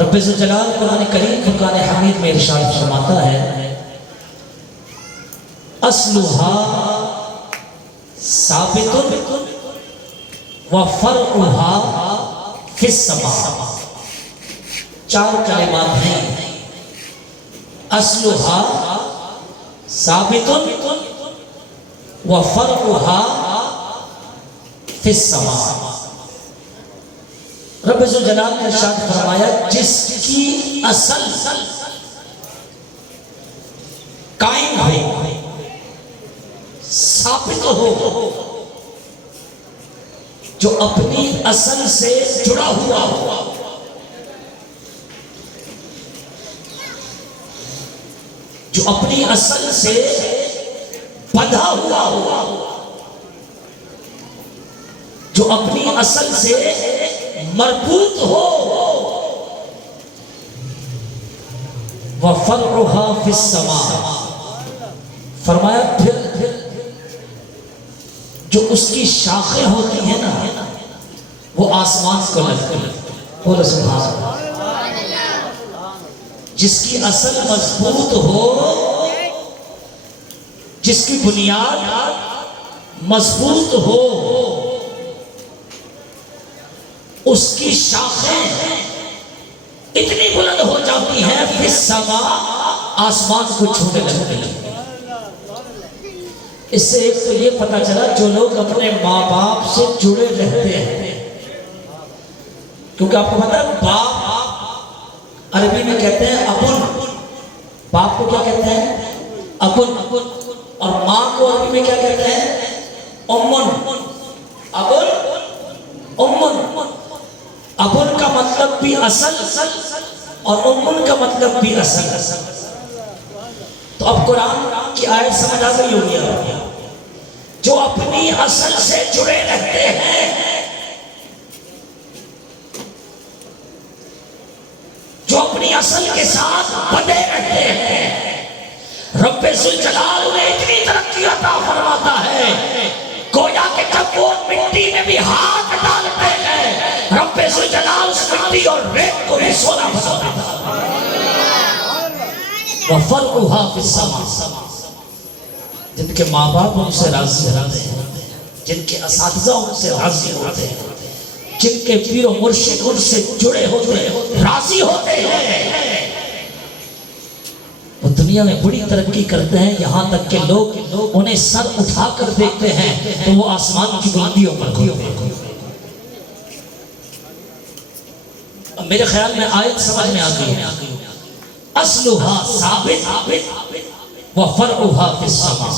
رب ذوالجلال قرآن کریم فرقان حمید میں ارشاد فرماتا ہے اصلها ثابت وفرعها فی السماء. چار کلمات ہیں. اصلها ثابت وفرعها فی السماء. رب ذوالجلال نے ارشاد فرمایا جس کی اصل قائم ہو، ثابت ہو، جو اپنی اصل سے جڑا ہوا ہو، جو اپنی اصل سے بندھا ہوا ہو، جو اپنی اصل سے مربوط ہو، وَفَرْعُهَا فِي السَّمَاءِ. فرمایا پھر جو اس کی شاخیں ہوتی ہیں نا وہ آسمان کو لگتی ہیں. بولو سبحان اللہ. جس کی اصل مضبوط ہو، جس کی بنیاد مضبوط ہو، اس کی شاخیں اتنی بلند ہو جاتی ہیں فی السماء، آسمان کو چھونے لگتے ہیں. اس سے ایک تو یہ پتہ چلا جو لوگ اپنے ماں باپ سے جڑے رہتے ہیں، کیونکہ آپ کو پتہ ہے باپ عربی میں کہتے ہیں ابن. باپ کو کیا کہتے ہیں؟ ابن. اور ماں کو عربی میں کیا کہتے ہیں؟ امن. ابن امن. ابن کا مطلب بھی اصل اور امن کا مطلب بھی اصل. تو اب قرآن کی آیت سمجھ آ گئی ہوگی. جو اپنی اصل سے جڑے رہتے ہیں، جو اپنی اصل کے ساتھ بندھے رہتے ہیں، رب ذوالجلال انہیں اتنی ترقی عطا فرماتا ہے گویا کہ جب وہ مٹی میں بھی ہاتھ ڈالتے ہیں رب ذوالجلال اس مٹی اور ریت کو بھی سونا بنا دیتا ہے. وَفَرْعُهَا فِي السَّمَاءِ. جن کے ماں باپ ان سے راضی ہوتے ہیں، جن کے اساتذہ ان سے راضی ہوتے ہیں، جن کے پیر و مرشد ان سے جڑے ہوتے ہیں، راضی ہوتے ہیں، وہ دنیا میں بڑی ترقی کرتے ہیں. یہاں تک کہ لوگ انہیں سر اٹھا کر دیکھتے ہیں تو وہ آسمان کی بلندیوں پر ہوتے ہیں. میرے خیال میں آیت سمجھ میں آ گئی ہے. اصلها ثابت وفرعها فی السماء.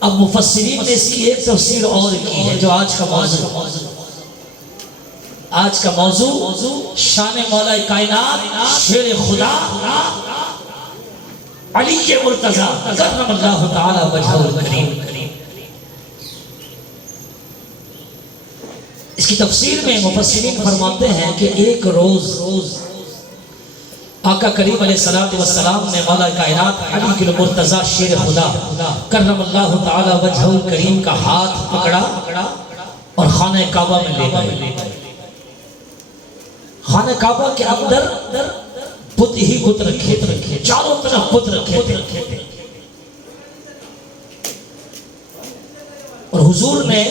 اب مفسرین نے اس کی ایک تفسیر اور کی ہے جو آج کا موضوع شان مولا کائنات شیر خدا علی مرتضیٰ کرم اللہ تعالی وجہہ الکریم. اس کی تفسیر میں مفسرین فرماتے ہیں کہ ایک روز آقا کریم علیہ السلام نے مولا کائنات علی المرتضیٰ شیر خدا کرم اللہ تعالی وجہہ الکریم کا ہاتھ پکڑا اور خانہ کعبہ میں لے گئے. خانہ کعبہ کے اندر بت ہی بت رکھے، چاروں طرف بت رکھے تھے. اور حضور نے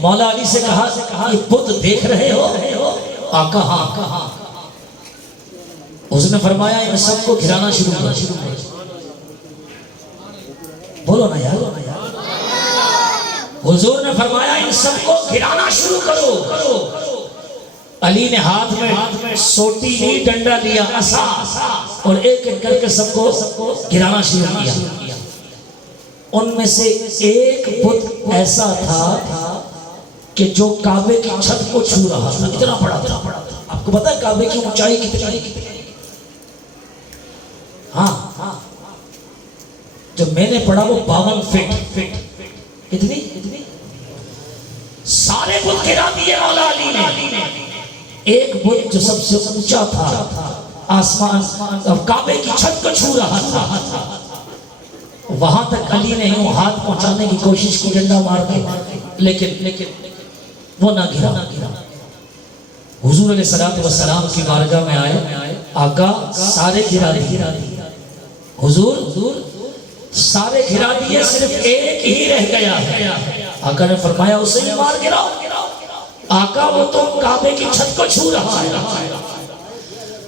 مولا علی سے کہا یہ بت دیکھ رہے ہو؟ آقا ہاں. اس نے فرمایا ان سب کو گھرانا شروع کرو. بولو نا یار. حضور نے فرمایا ان سب کو گھرانا شروع کرو. علی نے ہاتھ میں سوٹی لی، ڈنڈا لیا، عصا، اور ایک ایک کر کے سب کو گرانا شروع کیا. ان میں سے ایک بت ایسا تھا کہ جو کعبے کی چھت کو چھو رہا تھا. اتنا بڑا تھا. آپ کو پتا ہے کعبے کی اونچائی کتنی؟ ہاں جو میں نے پڑھا وہ 52 فٹ. کتنی؟ سارے بت گرا دیے مولا علی نے. ایک بت جو سب سے اونچا تھا آسمان کعبے کی چھت کو چھو رہا تھا، وہاں تک علی نے یوں ہاتھ پہنچانے کی کوشش کی ڈنڈا مار کے، لیکن وہ نہ گرا. حضور علیہ الصلوۃ والسلام کی بارگاہ میں آئے، آقا سارے گرا دیے، حضور سارے گرا دیے، صرف ایک ہی رہ گیا ہے۔ آقا نے فرمایا اسے بھی مار گراؤ۔ آقا وہ تو کعبے کی چھت کو چھو رہا ہے۔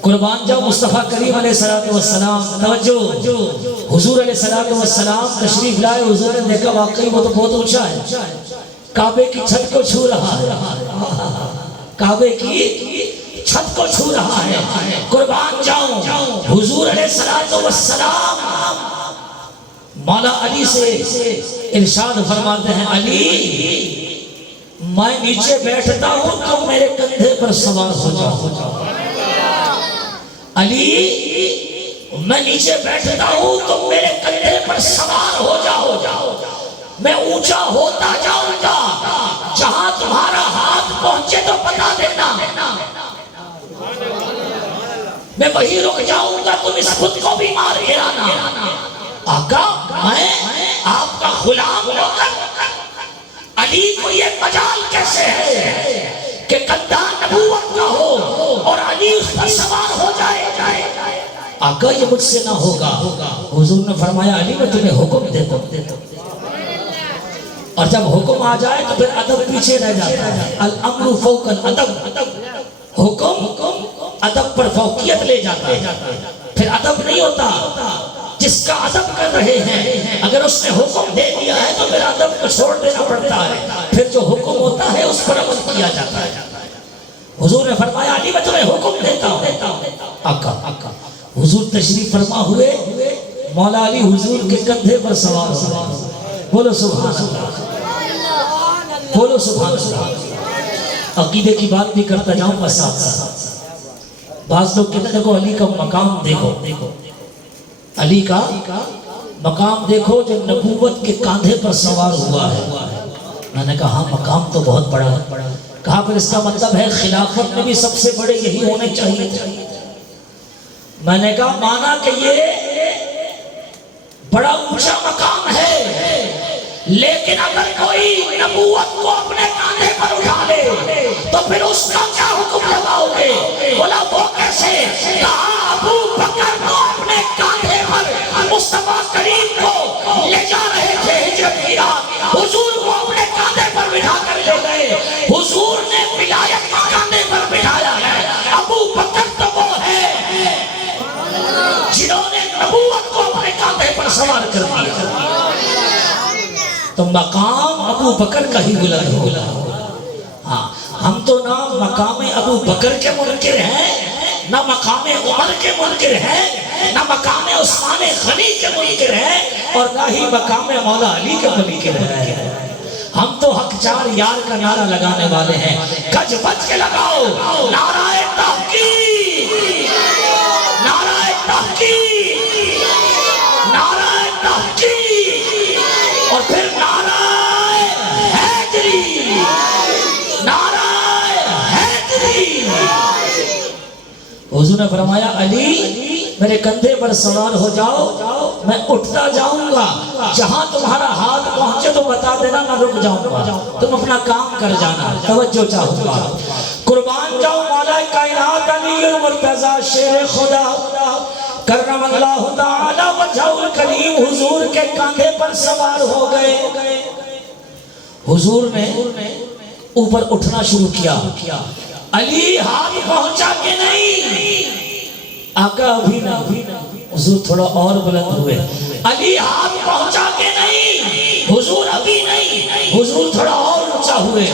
قربان جاؤ مصطفیٰ کریم علیہ الصلوۃ والسلام، توجہ، حضور علیہ الصلوۃ والسلام تشریف لائے، حضور نے دیکھا واقعی وہ تو بہت اونچا ہے، کعبے کی چھت کو چھو رہا ہے، کعبے کی چھت کو چھو رہا ہے۔ قربان جاؤں، حضور علیہ الصلوۃ والسلام مولا علی سے ارشاد فرماتے ہیں، علی میں نیچے بیٹھتا ہوں تو میرے کندھے پر سوار ہو جاؤ۔ علی میں نیچے بیٹھتا ہوں تو میرے کندھے پر سوار ہو جاؤ، میں اونچا ہوتا جاؤں گا، جہاں تمہارا ہاتھ پہنچے تو بتا دینا، میں وہی رک جاؤں گا، تم اس خود کو بھی مار گرانا۔ آقا میں آپ کا غلام ہو کر علی کو یہ مجال کیسے ہے کہ کندھا نبوت کا ہو اور علی اس پر سوار ہو جائے؟ آقا یہ مجھ سے نہ ہوگا۔ حضور نے فرمایا علی میں تمہیں حکم دیتا ہوں، اور جب حکم آ جائے تو پھر ادب پیچھے رہ جاتا ہے۔ الامر فوق الادب، حکم ادب پر فوقیت لے جاتا ہے، پھر ادب نہیں ہوتا۔ جس کا ادب کر رہے ہیں اگر اس نے حکم دے دیا ہے تو پھر ادب کو چھوڑ دینا پڑتا ہے، پھر جو حکم ہوتا ہے اس پر عمل کیا جاتا ہے۔ حضور نے فرمایا علی میں تمہیں حکم دیتا ہوں۔ آقا حضور تشریف فرما ہوئے، مولا علی حضور کے کندھے پر سوار ہوئے۔ بولو سبحان اللہ، بولو سبحان اللہ۔ عقیدے کی بات بھی کرتا جاؤں بس ساتھ ساتھ۔ بعض لوگ کہتے ہیں دیکھو علی کا مقام دیکھو، علی کا مقام دیکھو جو نبوت کے کاندھے پر سوار ہوا ہے۔ میں نے کہا ہاں مقام تو بہت بڑا ہے۔ کہا پھر اس کا مطلب ہے خلافت میں بھی سب سے بڑے یہی ہونے چاہیے تھے۔ میں نے کہا مانا کہ یہ بڑا اونچا مقام ہے، لیکن اگر کوئی نبوت کو اپنے کاندھے پر اٹھا لے تو پھر اس کا کیا حکم لگاؤ گے؟ بولا وہ کیسے؟ کہا ابو بکر کو اپنے کاندھے پر مصطفیٰ کریم کو لے جا رہے تھے ہجرت کی رات، حضور کو اپنے کاندھے پر بٹھا کر لے گئے، حضور نے ولایت کو کاندھے پر بٹھایا ہے۔ ابو بکر تو وہ ہے جنہوں نے نبوت کو اپنے کاندھے پر سوار کر دیا، تو مقام ابو بکر کا ہی بلند ہوگا۔ ہاں ہم تو نہ مقام ابو بکر کے منکر ہیں، نہ مقام عمر کے منکر ہیں، نہ مقام عثمان غنی کے منکر ہیں، اور نہ ہی مقام مولا علی کے منکر ہیں۔ ہم تو حق چار یار کا نعرہ لگانے والے ہیں۔ گج بج کے لگاؤ نعرہ تحقیق، نعرہ تحقیق، نعرہ تحقیق، اور پھر نعرہ حیدری، نعرہ حیدری۔ حضور نے فرمایا علی میرے کندھے پر سوار ہو جاؤ، میں اٹھتا جاؤں گا، جہاں تمہارا ہاتھ پہنچے تو بتا دینا، میں رک جاؤں گا، تم اپنا کام کر جانا، توجہ چاہوں گا۔ قربان جاؤں مولا کائنات علی المرتضی شیر خدا کرم اللہ تعالی وجہ الکریم حضور کے کاندھے پر سوار ہو گئے۔ حضور نے اوپر اٹھنا شروع کیا، علی ہاتھ پہنچا کہ نہیں؟ آقا ابھی نہ، حضور تھوڑا اور بلند ہوئے، علی ہاتھ پہنچا کہ نہیں؟ حضور ابھی نہیں، حضور تھوڑا اور اونچا ہوئے،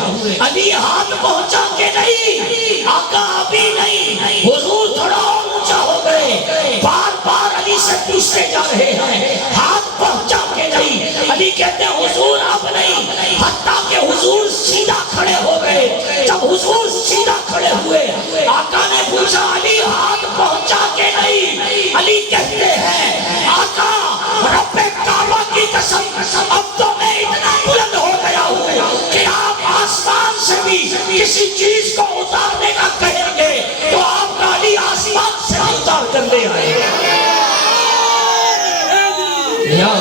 علی ہاتھ پہنچا کہ نہیں؟ آقا ابھی نہیں، حضور تھوڑا اور اونچا ہو گئے، بار بار علی سے پوچھتے جا رہے ہیں ہاتھ پہنچا کہ نہیں؟ علی کہتے ہیں حضور اب نہیں، حتیٰ کہ حضور سیدھا کھڑے ہو گئے۔ جب حضور سیدھا کھڑے ہوئے آقا نے پوچھا علی ہاتھ پہنچا کہ نہیں؟ علی کہتے ہیں آقا رب کعبہ کی قسم اب تو میں اتنا بلند ہو گیا ہوں کہ آپ آسمان سے بھی کسی چیز کو اتارنے کا کہیں گے تو آپ کا علی آسمان سے اتار کر لے آئے۔ یا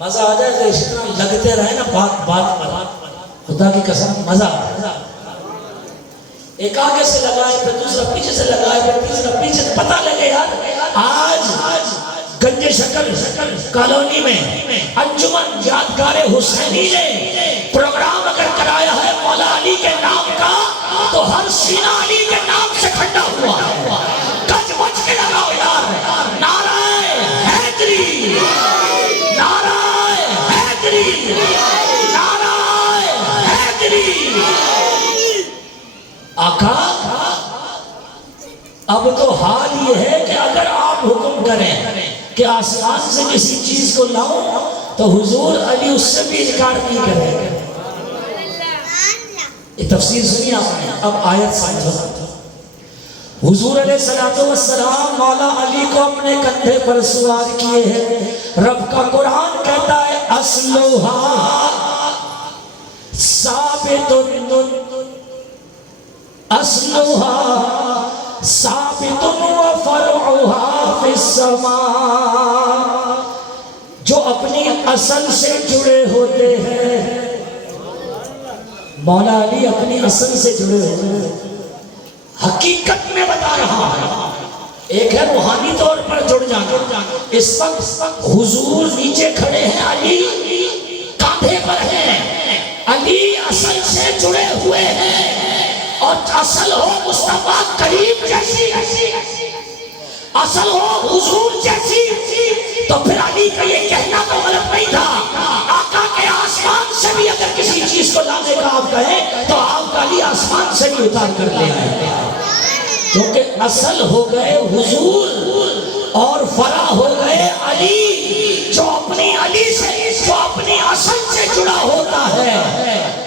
مزہ آ جائے تو اسی طرح لگتے رہے نا بات بات پر، خدا کی قسم مزہ آ جائے۔ ایک آگے سے لگائے پھر دوسرا پیچھے سے لگائے پھر تیسرا پیچھے سے، پتہ لگے یار آج گنج شکر کالونی میں انجمن یادگار حسینی نے پروگرام اگر کرایا ہے مولا علی کے نام کا تو ہر سینہ علی کے نام سے کھڑا ہوا ہے۔ گج بج کے لگاؤ یار، نعرہ حیدری، نعرہ حیدری، نعرہ حیدری۔ آقا اب تو حال یہ ہے کہ اگر آپ حکم کریں کہ آسمان سے کسی چیز کو لاؤ تو حضور علی اس سے بھی انکار نہیں کرے۔ یہ تفسیر سنی آپ نے، اب آیت سمجھو۔ حضور علیہ السلام مولا علی کو اپنے کندھے پر سوار کیے ہیں۔ رب کا قرآن کہتا ہے اصلھا ثابت، اصلھا ثابت وفرعھا فی السماء۔ جو اپنی اصل سے جڑے ہوتے ہیں، مولا علی اپنی اصل سے جڑے ہوتے ہیں۔ حقیقت میں بتا رہا ہے، ایک ہے روحانی طور پر جڑ جانا، اس وقت حضور نیچے کھڑے ہیں، علی کاندھے پر ہیں، علی اصل سے جڑے ہوئے ہیں، اور اصل ہو مصطفیٰ کریم جیسی، اصل ہو حضور جیسی، تو پھر علی کا یہ کہنا تو غلط نہیں تھا۔ آقا کے آسمان سے بھی اگر کسی چیز کو لانے کا آپ کہیں تو آپ کا علی آسمان سے بھی اتار کر لے آئے، کیونکہ اصل ہو گئے حضور اور فرع ہو گئے علی۔ جو اپنی علی سے، جو اپنی اصل سے جڑا ہوتا ہے،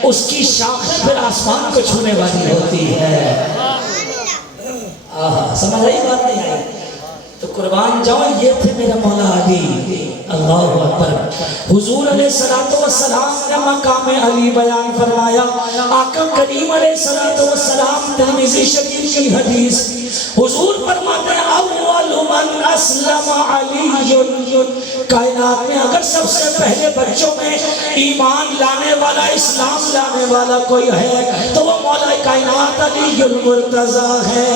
اس کی شاخیں پھر آسمان کو چھونے والی ہوتی ہے۔ سمجھ رہی بات نہیں آئی؟ تو قربان جاؤ، یہ تھے میرا مولا علی۔ اللہ اکبر۔ حضور علیہ السلام نے مقام علی بیان فرمایا۔ آقا کریم علیہ السلام ترمذی شریف کی حدیث، حضور فرماتے ہیں اول من اسلم علی۔ کائنات میں اگر سب سے پہلے بچوں میں ایمان لانے والا، اسلام لانے والا کوئی ہے تو وہ مولا کائنات علی المرتضیٰ ہے۔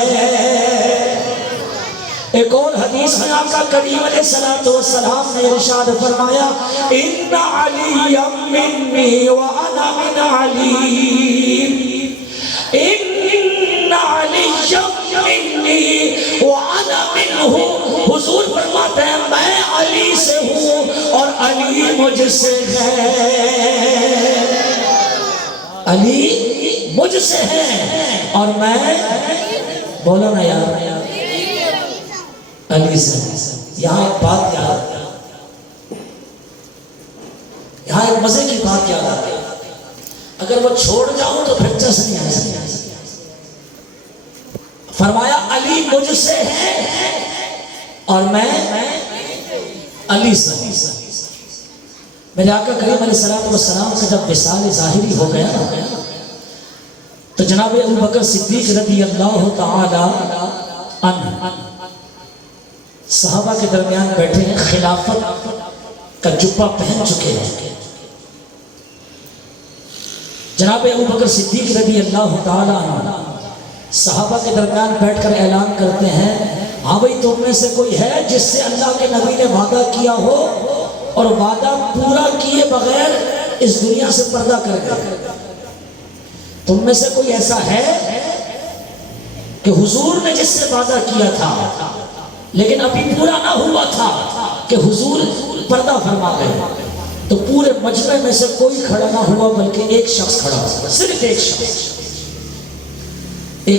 ایک اور حدیث میں آقا کریم علیہ السلام نے ارشاد فرمایا ان علی منی وانا من علی، ان علی منی وانا منہ۔ حضور فرماتے ہیں میں علی سے ہوں اور علی مجھ سے ہے، علی مجھ سے ہے اور میں، بولو نا یار، علی سے۔ یہاں ایک بات یاد، یہاں ایک مزے کی بات یاد آتی ہے، اگر وہ چھوڑ جاؤں تو پھر چس نہیں آ سکتا۔ فرمایا علی مجھ سے ہے اور میں علی سے۔ میرے آقا کریم علیہ السلام کا جب وصال ظاہری ہو گیا تو جناب ابو بکر صدیق رضی اللہ تعالی عنہ صحابہ کے درمیان بیٹھے ہیں، خلافت کا جبہ پہن چکے ہیں۔ جناب ابو بکر صدیق رضی اللہ تعالی عنہ صحابہ کے درمیان بیٹھ کر اعلان کرتے ہیں، ہاں بھئی تم میں سے کوئی ہے جس سے اللہ کے نبی نے وعدہ کیا ہو اور وعدہ پورا کیے بغیر اس دنیا سے پردہ کر گئے؟ تم میں سے کوئی ایسا ہے کہ حضور نے جس سے وعدہ کیا تھا لیکن ابھی پورا نہ ہوا تھا کہ حضور پردہ فرما گئے؟ تو پورے مجمع میں سے کوئی کھڑا نہ ہوا بلکہ ایک شخص کھڑا ہوا، صرف ایک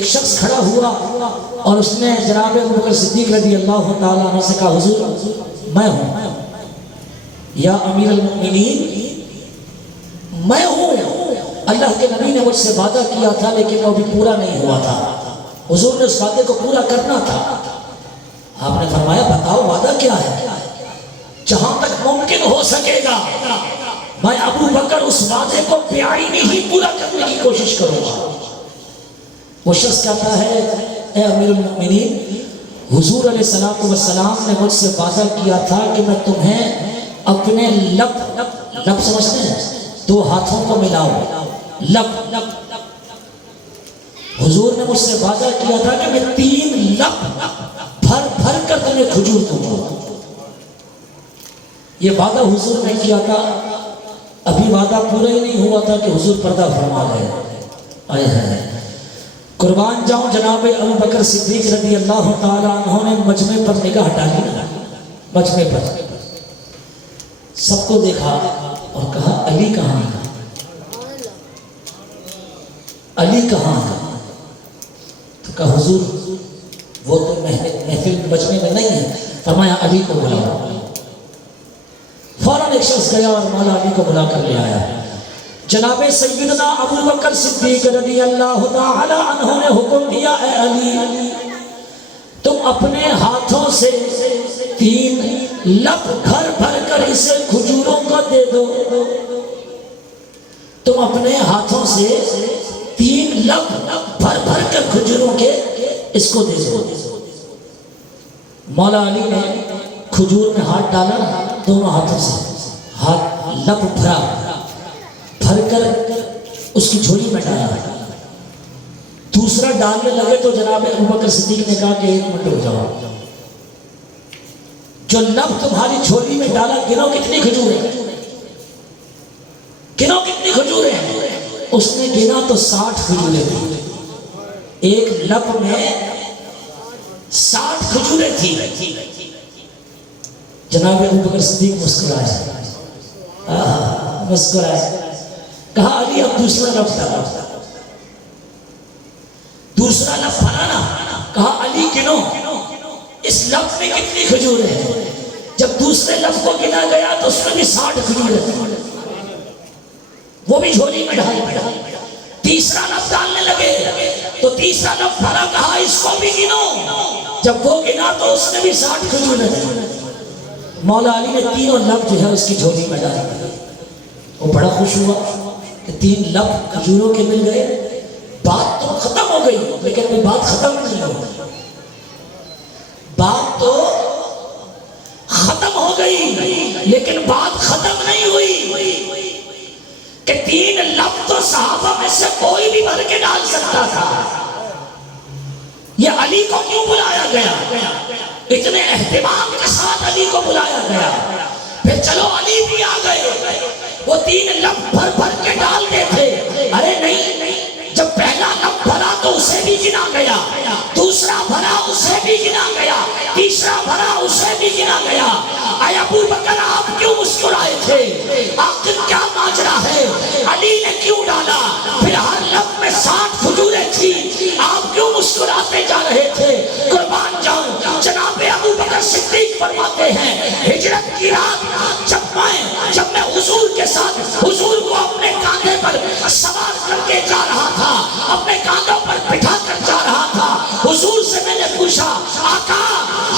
شخص کھڑا ہوا اور اس نے جناب ابو بکر صدیق رضی اللہ تعالیٰ عنہ سے کہا حضور میں ہوں، یا امیر المؤمنین میں ہوں، اللہ کے نبی نے مجھ سے وعدہ کیا تھا لیکن وہ ابھی پورا نہیں ہوا تھا، حضور نے اس وعدے کو پورا کرنا تھا۔ آپ نے فرمایا بتاؤ وعدہ کیا ہے؟ جہاں تک ممکن ہو سکے گا میں ابو بکر اس وعدے کو بیعینی ہی پورا کرنے کی کوشش کروں گا۔ وہ شخص کہتا ہے اے امیر المؤمنین، حضور علیہ السلام نے مجھ سے وعدہ کیا تھا کہ میں تمہیں اپنے لب لب سمجھتے ہیں، دو ہاتھوں کو ملاؤ، لب حضور نے مجھ سے وعدہ کیا تھا کہ میں 3 لب بھر بھر کر تمہیں کھجور دوں گا. یہ وعدہ حضور نے کیا تھا، ابھی وعدہ پورا ہی نہیں ہوا تھا کہ حضور پردہ فرما گئے. آئے ہیں قربان جاؤں جناب ابو بکر صدیق رضی اللہ تعالیٰ عنہ نے مجمع پر نگاہ ڈالی، مجمع پر سب کو دیکھا اور کہا علی کہاں ہے، علی کہاں ہے؟ تو کہا حضور وہ تو محفل مجمع میں نہیں ہے. فرمایا علی کو بلاؤ. فوراً ایک شخص گیا اور مولا علی کو بلا کر لے آیا. جناب سیدنا ابو بکر صدیق رضی اللہ تعالی عنہ نے حکم دیا، اے علی تم اپنے ہاتھوں سے 3 لب بھر بھر کر اسے کھجوروں کو دے دو. تم اپنے ہاتھوں سے 3 لب بھر بھر کر کھجوروں کے اس کو دے دو. مولا علی نے کھجور میں ہاتھ ڈالا، دونوں ہاتھوں سے ہاتھ لب بھرا، بھر کر اس کی جھولی میں ڈالا. دوسرا ڈالنے لگے تو جناب ابو بکر صدیق نے کہا کہ 1 منٹ رک جاؤ، جو لب تمہاری جھولی میں ڈالا گنو کتنی کھجور ہیں، گنو کتنی کھجور ہیں. اس نے گنا تو 60 کھجوریں تھیں، ایک لب میں 60 کھجوریں تھیں. جناب ابو بکر صدیق مسکرائے، مسکرائے، کہا علی اب دوسرا لب ڈالا، دوسرا لب بھرانا. کہا علی گنو اس لب میں کتنی کھجور ہیں. جب دوسرے لب کو گنا گیا تو اس میں بھی 60 کھجوریں تھیں، وہ بھی جھولی میں ڈال. تیسرا لب ڈالنے لگے تو تیسرا لب بھرا، کہا اس کو بھی گنو. جب وہ گنا تو اس میں بھی 60 کھجوریں تھیں. مولا علی نے 3 لب جو ہے اس کی جھولی میں ڈالا. وہ بڑا خوش ہوا کہ 3 لب کھجوروں کے مل گئے. بات تو ختم ہو گئی لیکن ابھی بات ختم نہیں ہوئی. بات تو ختم ہو گئی لیکن بات ختم نہیں ہوئی کہ 3 لب تو صحابہ میں سے کوئی بھی بھر کے ڈال سکتا تھا. یہ علی کو کیوں بلایا گیا؟ اتنے اہتمام کے ساتھ علی کو بلایا گیا. پھر چلو علی بھی آ گئے، وہ 3 لب بھر بھر کے ڈالتے تھے. ارے نہیں، جب پہلا لب بھرا تو اسے بھی گنا گیا، دوسرا بھرا اسے بھی گنا گیا، تیسرا بھرا اسے بھی گنا گیا. اے ابو بکر آپ کیوں مسکرائے تھے؟ آخر کیا ماجرا ہے؟ علی نے کیوں ڈالا؟ پھر ہر لب میں 60 کھجوریں تھی، آپ کیوں مسکراتے جا رہے تھے؟ قربان جاؤں جناب ابو بکر صدیق فرماتے ہیں ہجرت کی رات جب میں حضور کے ساتھ حضور کو اپنے کاندھے پر سوار کر کے جا رہا تھا، اپنے کاندھوں پر بٹھا کر جا رہا تھا، حضور سے میں نے پوچھا آقا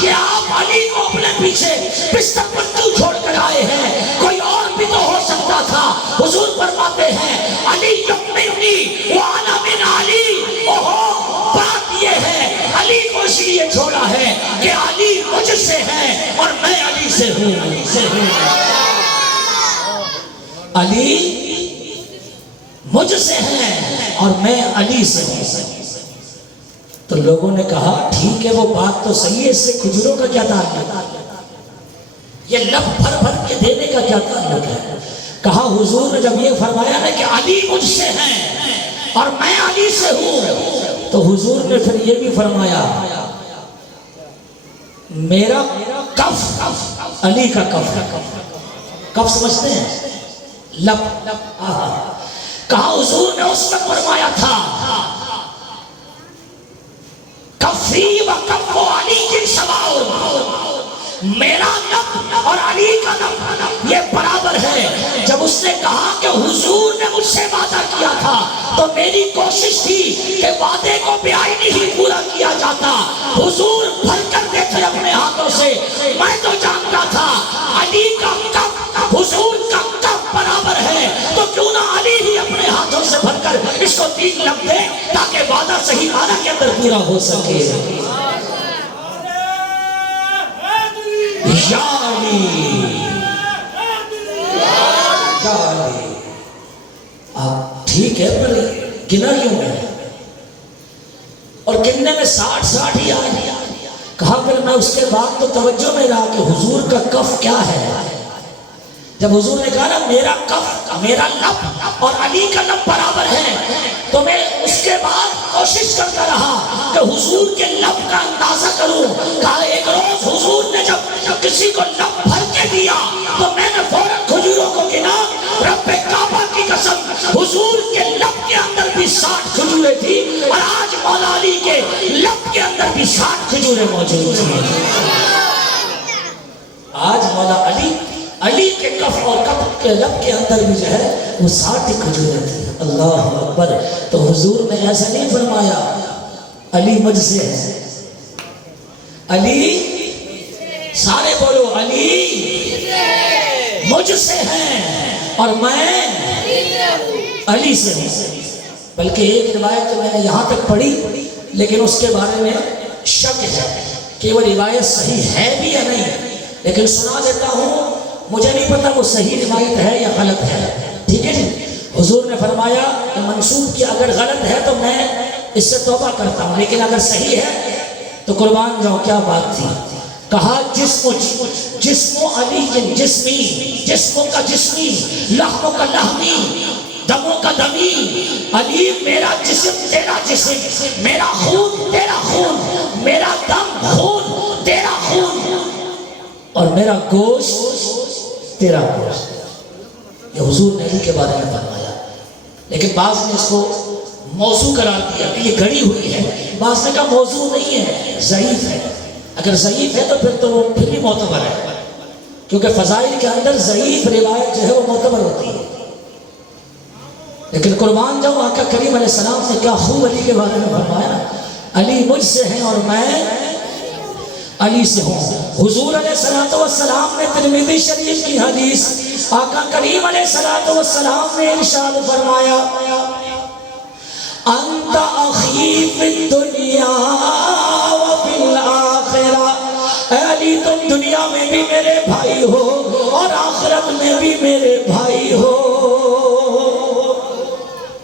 یہ آپ علی کو اپنے پیچھے بستر پر کیوں چھوڑ کر آئے ہیں؟ کوئی اور بھی تو ہو سکتا تھا. حضور فرماتے ہیں علی یمنی وانا من علی. اوہو بات یہ ہے علی کو اس لیے چھوڑا ہے کہ علی مجھ سے ہے اور میں علی سے ہوں. علی مجھ سے ہے اور میں علی سے ہوں. تو لوگوں نے کہا ٹھیک ہے وہ بات تو صحیح ہے، اس سے کھجوروں کا کیا تعلق ہے؟ یہ لب بھر بھر کے دینے کا کیا تعلق ہے؟ کہا حضور نے جب یہ فرمایا نا کہ علی مجھ سے ہے اور میں علی سے ہوں، تو حضور نے پھر یہ بھی فرمایا میرا کف علی کا کف. کف سمجھتے ہیں؟ لب. کہا حضور نے اس وقت فرمایا تھا کفی و کف علی کی سواء، میرا لب اور علی کا لب یہ برابر ہے. جب اس نے کہا کہ حضور نے مجھ سے وعدہ کیا تھا تو میری کوشش تھی کہ وعدے کو بیائی نہیں پورا کیا جاتا. حضور بھر کر دیتے اپنے ہاتھوں سے. میں تو جانتا تھا علی کا کف حضور کا کف برابر ہے، تو کیوں نہ علی ہی اپنے ہاتھوں سے بھر کر اس کو 3 لب دے تاکہ وعدہ صحیح معنی کے اندر پورا ہو سکے. یا علی ٹھیک ہے پر گنا کیوں ہے؟ اور گننے میں 60 ہی آئے. کہا پھر میں اس کے بعد تو توجہ میں رہا کہ حضور کا کف کیا ہے. جب حضور نے کہا نا میرا کف میرا لب اور علی کا لب برابر ہے تو میں اس کے بعد کوشش کرتا رہا کہ حضور کے لب کا اندازہ کروں. کہا ایک روز حضور نے جب کسی کو لب بھر کے دیا تو میں نے فوراً کھجوروں کو گنا. رب کعبہ کی قسم حضور کے لب کے اندر بھی 60 کھجوریں تھی اور آج مولا علی کے لب کے اندر بھی 60 کھجوریں موجود ہیں. آج مولا علی کے کف اور کف کے لب کے اندر بھی جو ہے وہ 60 کھجوریں تھی. اللہ اکبر. تو حضور نے ایسا نہیں فرمایا علی مجھ سے ہے. علی سارے بولو علی مجھ سے ہے اور میں علی سے ہوں. بلکہ ایک روایت جو میں نے یہاں تک پڑھی لیکن اس کے بارے میں شک ہے کہ وہ روایت صحیح ہے بھی یا نہیں, لیکن سنا دیتا ہوں. مجھے نہیں پتا وہ صحیح روایت ہے یا غلط ہے. ٹھیک ہے جی. حضور نے فرمایا کہ منسوب کی اگر غلط ہے تو میں اس سے توبہ کرتا ہوں, لیکن اگر صحیح ہے تو قربان جاؤ کیا بات تھی. کہا جسم علی جسمی, جسموں کا جسمی, لحموں کا لحمی, دموں کا دمی. علی میرا جسم تیرا جسم, میرا خون تیرا خون, میرا دم خون تیرا خون اور میرا گوشت تیرا گوشت. یہ حضور نے علی کے بارے میں فرمایا. لیکن بعض نے اس کو موضوع قرار دیا کہ یہ گھڑی ہوئی ہے. بعض نے کہا موضوع نہیں ہے, ضعیف ہے. اگر ضعیف ہے تو وہ پھر بھی معتبر ہے, کیونکہ فضائل کے اندر ضعیف روایت جو ہے وہ معتبر ہوتی ہے. لیکن قربان جاؤ آقا کریم علیہ السلام نے کیا خوب علی کے بارے میں فرمایا, علی مجھ سے ہیں اور میں علی سے ہوں. حضور علیہ السلام نے ترمذی شریف کی حدیث آقا کریم علیہ السلام نے ارشاد فرمایا انت اخی فی الدنیا و فی الآخرہ. اے علی تم دنیا میں بھی میرے بھائی ہو اور آخرت میں بھی میرے بھائی ہو.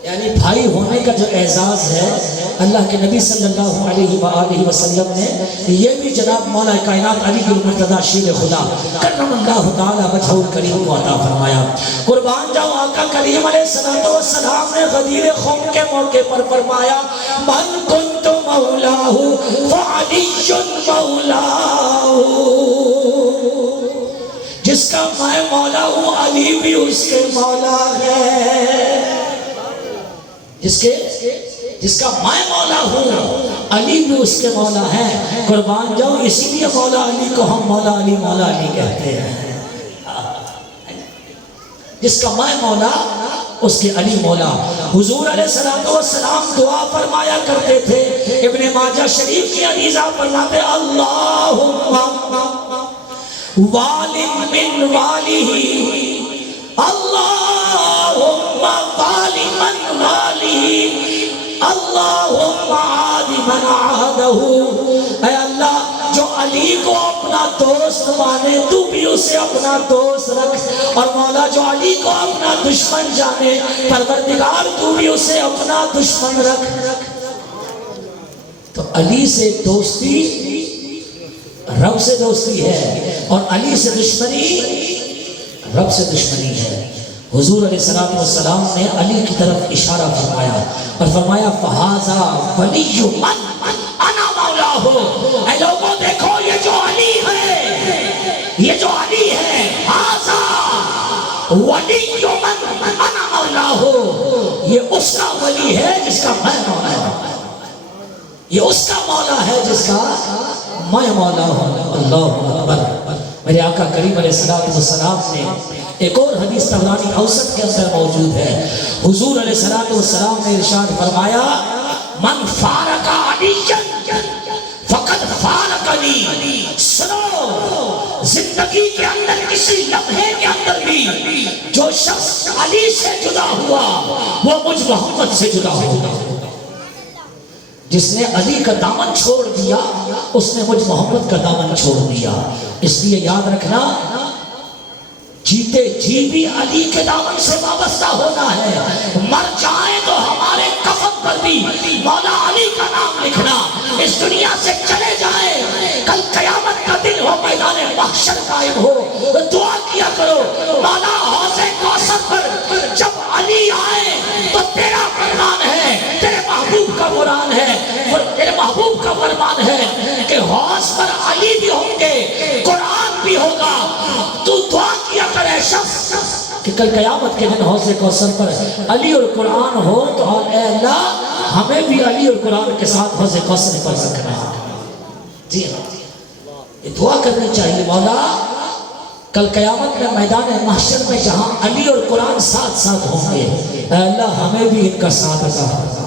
یعنی بھائی ہونے کا جو اعزاز ہے اللہ کے نبی صلی اللہ علیہ وآلہ وسلم نے یہ بھی جناب مولا کائنات علی المرتضیٰ شیر خدا کرم اللہ تعالی وجہہ الکریم کو عطا فرمایا. قربان جاؤ آقا کریم علیہ السلام نے غدیر خم کے موقع پر فرمایا من کنت مولاہ فعلی مولاہ. جس کا میں مولا ہوں علی بھی اس کے مولا ہے. جس کا میں مولا ہوں علی بھی اس کے مولا ہے. قربان جاؤ اسی لیے مولا علی کو ہم مولا علی کہتے ہیں. جس کا میں مولا اس کے علی مولا. حضور علیہ السلام دعا فرمایا کرتے تھے. ابن ماجہ شریف کی عریضہ فرماتے اللہم والم من والی, اللہم والم من والی, اللہم عاد من عادہ. اے اللہ جو علی کو اپنا دوست مانے تو بھی اسے اپنا دوست رکھ, اور مولا جو علی کو اپنا دشمن جانے پروردگار تو بھی اسے اپنا دشمن رکھ. تو علی سے دوستی رب سے دوستی ہے اور علی سے دشمنی رب سے دشمنی ہے. حضور علیہ السلام نے علی کی طرف اشارہ فرمایا اور فرمایا فہذا ولی من انا مولاہ. اے لوگوں دیکھو یہ جو علی ہے, یہ جو علی ہے ہذا ولی من انا مولاہ, یہ اس کا ولی ہے جس کا میں مولا ہوں. یہ اس کا مولا ہے جس کا میں مولا ہوں. اللہ اکبر. میرے آقا کریم علیہ السلام نے ایک اور حدیث طبرانی اوسط کے اندر موجود ہے. حضور علیہ السلام نے ارشاد فرمایا من فارق علی فقد فارقنی. سنو زندگی کے اندر کسی لمحے کے اندر بھی جو شخص علی سے جدا ہوا وہ مجھ محمد سے جدا ہوا. جس نے علی کا دامن چھوڑ دیا اس نے مجھ محمد کا دامن چھوڑ دیا. اس لیے یاد رکھنا جیتے جی بھی علی کے دامن سے وابستہ ہونا ہے, مر جائیں تو مولا علی کا نام لکھنا، اس دنیا سے چلے جائیں، کل قیامت کا دن ہو، میدان محشر قائم ہو، دعا کیا کرو مولا حوض کوثر پر جب علی آئے تو تیرا فرمان ہے، تیرے محبوب کا قرآن ہے، تیرے محبوب کا فرمان ہے کہ حوض پر علی بھی ہوں گے، قرآن بھی ہوگا۔ تو دعا کیا کرے شخص کہ کل قیامت کے دن حوض کوثر پر علی اور قرآن ہو تو اے اللہ ہمیں بھی علی اور قرآن کے ساتھ حوض کوثر پر رکھنا۔ جی ہاں، یہ دعا کرنی چاہیے، مولا کل قیامت میں میدان محشر میں جہاں علی اور قرآن ساتھ ساتھ ہوں گے، اے اللہ ہمیں بھی ان کا ساتھ عطا فرما۔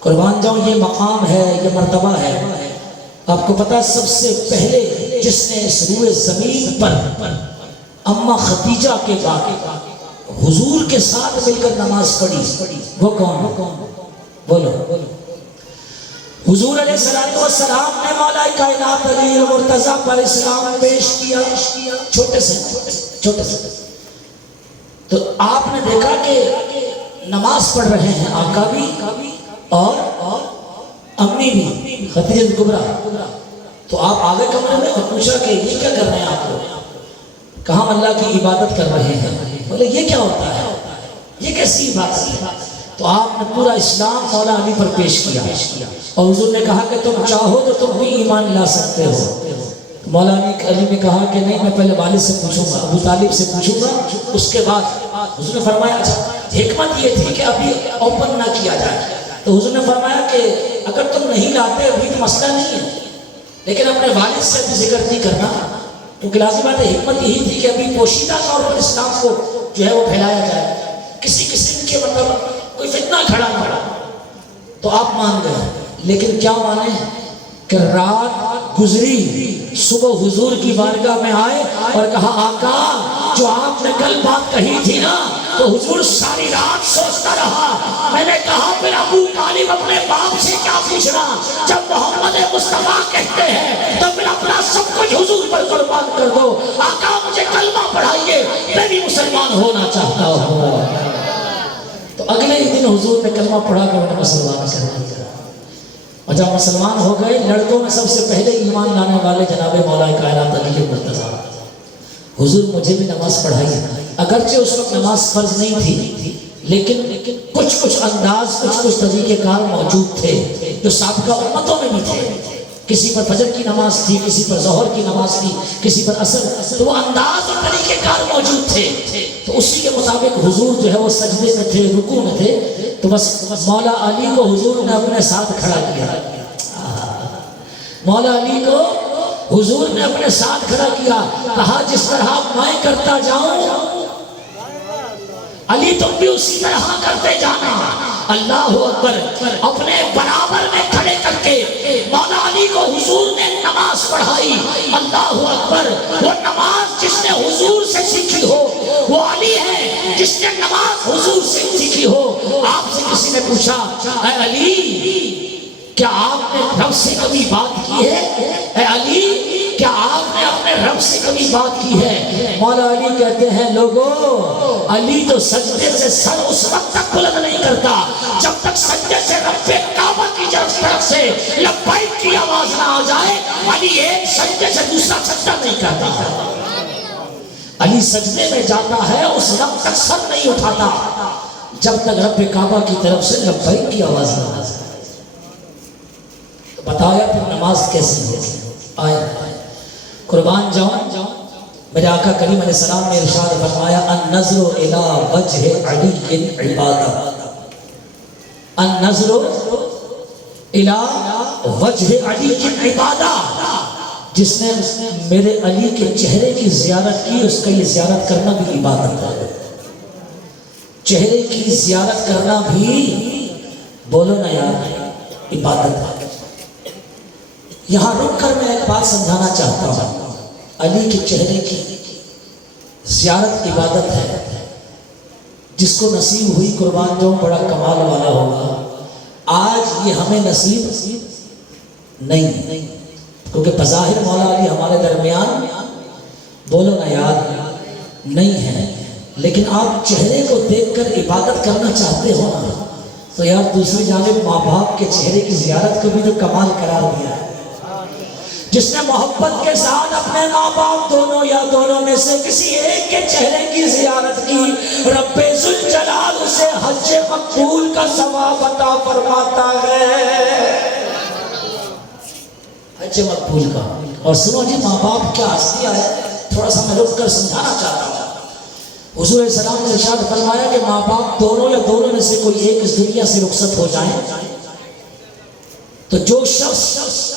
قربان جاؤں، یہ مقام ہے، یہ مرتبہ ہے۔ آپ کو پتا سب سے پہلے جس نے اس روئے زمین پر اماں خدیجہ کے بعد حضور کے ساتھ مل کر نماز پڑھی، وہ کون؟ بولو۔ حضور علیہ السلام نے مولا کائنات علی المرتضیٰ پر اسلام پیش کیا، چھوٹے سے تو آپ نے دیکھا کہ نماز پڑھ رہے ہیں آقا بھی اور امی بھی، خدیجہ کبریٰ۔ تو آپ آگے کمرے میں اور پوچھا کہ یہ کیا کر رہے ہیں آپ لوگ؟ کہا ہم اللہ کی عبادت کر رہے ہیں۔ بولے یہ کیا ہوتا ہے، یہ کیسی عبادت ہے؟ تو آپ نے پورا اسلام مولا علی پر پیش کیا اور حضور نے کہا کہ تم چاہو تو تم بھی ایمان لا سکتے ہو۔ مولا علی نے کہا کہ نہیں، میں پہلے والد سے پوچھوں گا، ابو طالب سے پوچھوں گا، اس کے بعد۔ حضور نے فرمایا اچھا، حکمت یہ تھی کہ ابھی اوپن نہ کیا جائے۔ تو حضور نے فرمایا کہ اگر تم نہیں لاتے ابھی تو مسئلہ نہیں ہے، لیکن اپنے والد سے بھی ذکر نہیں کرنا، کیونکہ لازم بات ہے، حکمت یہی تھی کہ ابھی پوشیدہ طور پر اسلام کو جو ہے وہ پھیلایا جائے، کسی قسم کے مطلب کوئی فتنہ کھڑا نہ ہو۔ تو آپ مان گئے، لیکن کیا مانے کہ رات گزری، صبح حضور کی بارگاہ میں آئے اور کہا آقا جو آپ نے کل بات کہی تھی نا، تو حضور ساری رات سوچتا رہا۔ میں نے کہا پھر ابو طالب اپنے باپ سے کیا پوچھنا، جب محمد مصطفیٰ کہتے ہیں تو پھر اپنا سب کچھ حضور پر قربان کر دو۔ آقا مجھے کلمہ پڑھائیے، میں بھی مسلمان ہونا چاہتا ہوں۔ تو اگلے ہی دن حضور نے کلمہ پڑھا کر انہیں مسلمان کر دیا، اور جب مسلمان ہو گئے، لڑکوں میں سب سے پہلے ایمان لانے والے جناب مولا کائنات علی المرتضیٰ۔ حضور مجھے بھی نماز پڑھائی، اگرچہ اس وقت نماز فرض نہیں تھی، لیکن کچھ انداز، کچھ طریقہ کار موجود تھے جو سابقہ امتوں میں بھی تھے۔ کسی پر فجر کی نماز تھی، کسی پر ظہر کی نماز تھی، کسی پر عصر، تو وہ انداز اور طریقہ کار موجود تھے۔ تو اسی کے مطابق حضور جو ہے وہ سجدے میں تھے، رکوع میں تھے، تو بس مولا علی کو حضور نے اپنے ساتھ کھڑا کیا۔ مولا علی کو حضور نے اپنے ساتھ کھڑا کیا، کہا جس طرح میں کرتا جاؤں علی تم بھی اسی طرح کرتے جانا۔ اللہ اکبر، اپنے برابر میں کھڑے کر کے مولا علی کو حضور نے نماز پڑھائی۔ اللہ اکبر، وہ نماز جس نے حضور سے سیکھی ہو وہ علی ہے جس نے نماز حضور سے سیکھی ہو۔ آپ سے کسی نے پوچھا اے علی کیا آپ نے رب سے کبھی بات کی ہے؟ اے علی کیا آپ نے اپنے رب سے کبھی بات کی ہے؟ مولا علی کہتے ہیں لوگوں، علی تو سجدے سے سر اس وقت تک بلند نہیں کرتا جب تک سجدے سے رب کعبہ کی طرف سے لبیک کی آواز نہ آ جائے۔ علی ایک سجدے سے دوسرا سجدہ نہیں کرتا، علی سجدے میں جاتا ہے، اس وقت تک سر نہیں اٹھاتا جب تک رب کعبہ کی طرف سے لبیک کی آواز نہ آ جائے۔ بتایا پھر نماز کیسی ہے، آئے قربان جاؤں، میرے آقا کریم علیہ السلام نے ارشاد فرمایا النظر الی وجہ علی عبادہ، النظر الی وجہ علی عبادہ، جس نے میرے علی کے چہرے کی زیارت کی اس کا یہ زیارت کرنا بھی عبادت ہے۔ چہرے کی زیارت کرنا بھی، بولو نا یار، عبادت ہے۔ یہاں رک کر میں ایک بات سمجھانا چاہتا ہوں، علی کے چہرے کی زیارت عبادت ہے، جس کو نصیب ہوئی قربان جو بڑا کمال والا ہوگا۔ آج یہ ہمیں نصیب نہیں، کیونکہ بظاہر مولا علی ہمارے درمیان، بولو نا یاد، نہیں ہے، لیکن آپ چہرے کو دیکھ کر عبادت کرنا چاہتے ہو نا، تو یار دوسری جانب ماں باپ کے چہرے کی زیارت کو بھی تو کمال قرار دیا ہے۔ جس نے محبت کے ساتھ اپنے ماں باپ دونوں یا دونوں میں سے کسی ایک کے چہرے کی زیارت کی، رب ذوالجلال اسے حج مقبول کا ثواب عطا فرماتا ہے، حج مقبول کا۔ اور سنو جی، ماں باپ کیا ہستیاں ہے، تھوڑا سا میں رک کر سمجھانا چاہتا ہوں۔ حضور علیہ السلام نے ارشاد فرمایا کہ ماں باپ دونوں یا دونوں میں سے کوئی ایک اس دنیا سے رخصت ہو جائیں تو جو شخص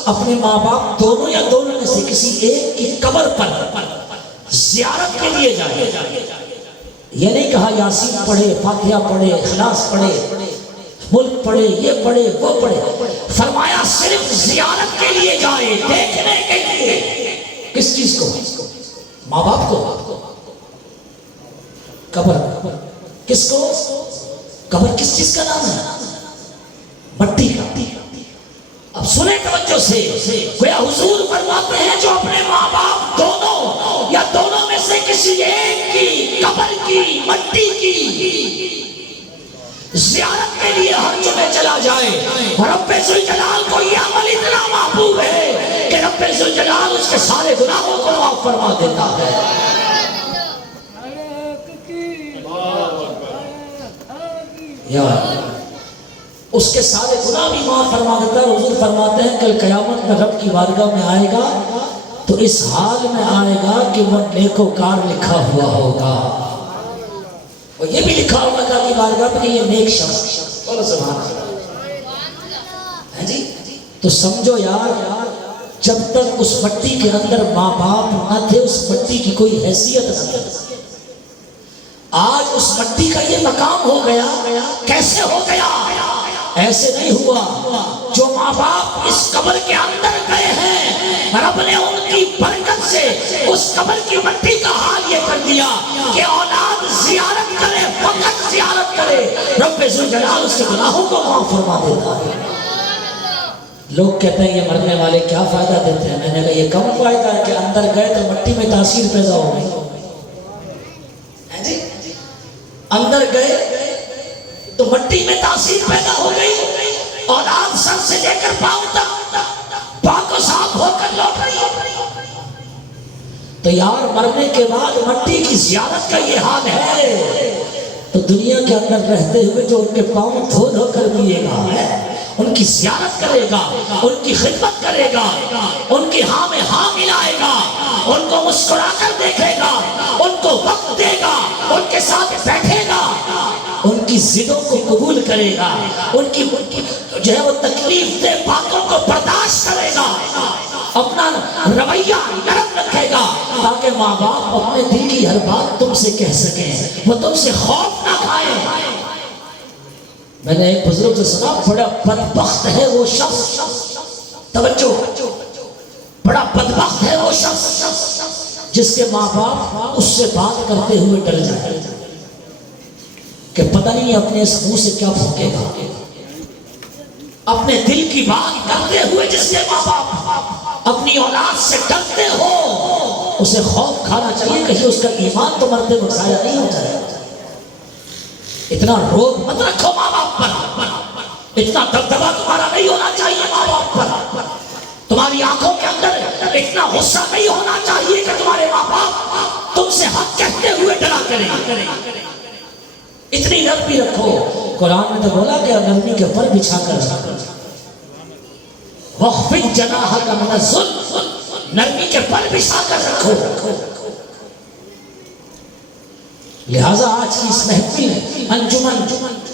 اپنے ماں باپ دونوں یا دونوں میں سے کسی ایک کی قبر پر زیارت کے لیے جائے، یہ نہیں کہا یاسین پڑھے، فاتحہ پڑھے، اخلاص پڑھے، ملک پڑھے، یہ پڑھے وہ پڑھے، فرمایا صرف زیارت کے لیے جائے، دیکھنے کے لیے۔ کس چیز کو؟ ماں باپ کو۔ قبر کس کو؟ قبر کس چیز کا نام ہے؟ مٹی کا۔ اب سنیں توجہ سے، گویا حضور فرماتے ہیں جو اپنے ماں باپ دونوں یا دونوں میں سے کسی ایک کی قبر کی مٹی کی زیارت کے لیے ہر جمعے چلا جائے، رب ذوالجلال کو یہ عمل اتنا محبوب ہے کہ رب ذوالجلال اس کے سارے گناہوں کو معاف فرما دیتا ہے۔ یا اس کے سارے گناہ بھی معاف فرما دیتا ہے۔ حضور فرماتے ہیں کل قیامت میں رب کی بارگاہ میں آئے گا تو اس حال میں آئے گا کہ وہ نیکوکار لکھا ہوا ہوگا، اور یہ بھی لکھا ہوگا رب کی بارگاہ میں کہ یہ نیک شخص۔ اور سبحان اللہ جی۔ تو سمجھو یار، جب تک اس مٹی کے اندر ماں باپ نہ تھے اس مٹی کی کوئی حیثیت نہ تھی۔ آج اس مٹی کا یہ مقام ہو گیا، کیسے ہو گیا؟ ایسے نہیں ہوا۔ جو ماں باپ اس قبر کے اندر گئے ہیں، رب نے ان کی برکت سے اس قبر کی مٹی کا حال یہ کر دیا کہ اولاد زیارت کرے، فقط زیارت کرے، رب ذوالجلال اس کے گناہوں کو معاف فرما دیتا ہے۔ لوگ کہتے ہیں یہ مرنے والے کیا فائدہ دیتے ہیں؟ میں نے کہا یہ کم فائدہ ہے کہ اندر گئے تو مٹی میں تاثیر پیدا ہو گئی۔ اندر گئے تو مٹی میں تاثیر پیدا ہو گئی، اولاد سر سے لے کر پاؤں تک پاک و صاف ہو کر لوٹ رہی۔ تو یار مرنے کے بعد مٹی کی زیارت کا یہ حال ہے تو دنیا کے اندر رہتے ہوئے جو ان کے پاؤں دھو دھو کر پیے گا، ان کی زیارت کرے گا، ان کی خدمت کرے گا، ان کی ہاں میں ہاں ملائے گا، ان کو مسکرا کر دیکھے گا، ان کو وقت دے گا، ان کے ساتھ بیٹھے گا، ان کی ضدوں کو قبول کرے گا، ان کی جو ہے وہ تکلیف دہ باتوں کو برداشت کرے گا، اپنا رویہ نرم رکھے گا تاکہ ماں باپ اپنے دل کی ہر بات تم سے کہہ سکیں، وہ تم سے خوف نہ کھائیں۔ میں نے ایک بزرگ سے سنا، بڑا بدبخت ہے وہ شخص، توجہ، بڑا بدبخت ہے وہ شخص جس کے ماں باپ اس سے بات کرتے ہوئے ڈر جائے کہ پتہ نہیں اپنے اس منہ سے کیا پھونکے گا۔ اپنے دل کی بات کرتے ہوئے جس کے ماں باپ اپنی اولاد سے ڈرتے ہو، اسے خوف کھانا چاہیے کہیں اس کا ایمان تو مرتے وقت ضائع نہیں ہو جائے۔ اتنا روب مت رکھو ماں باپ پر، اتنا دبدبا تمہارا نہیں ہونا چاہیے ماں باپ پر، تمہاری آنکھوں کے اندر اتنا غصہ نہیں ہونا چاہیے کہ تمہارے ماں باپ تم سے حق کہتے ہوئے ڈرا کریں۔ اتنی نرمی رکھو۔ قرآن نے تو بولا کہ نرمی کے پر بچھا کر وَخْفِضْ جَنَاحَكَ مِنَ الذُّلِّ، نرمی کے پر بچھا کر رکھو۔ لہٰذا آج کی اس محفل انجمن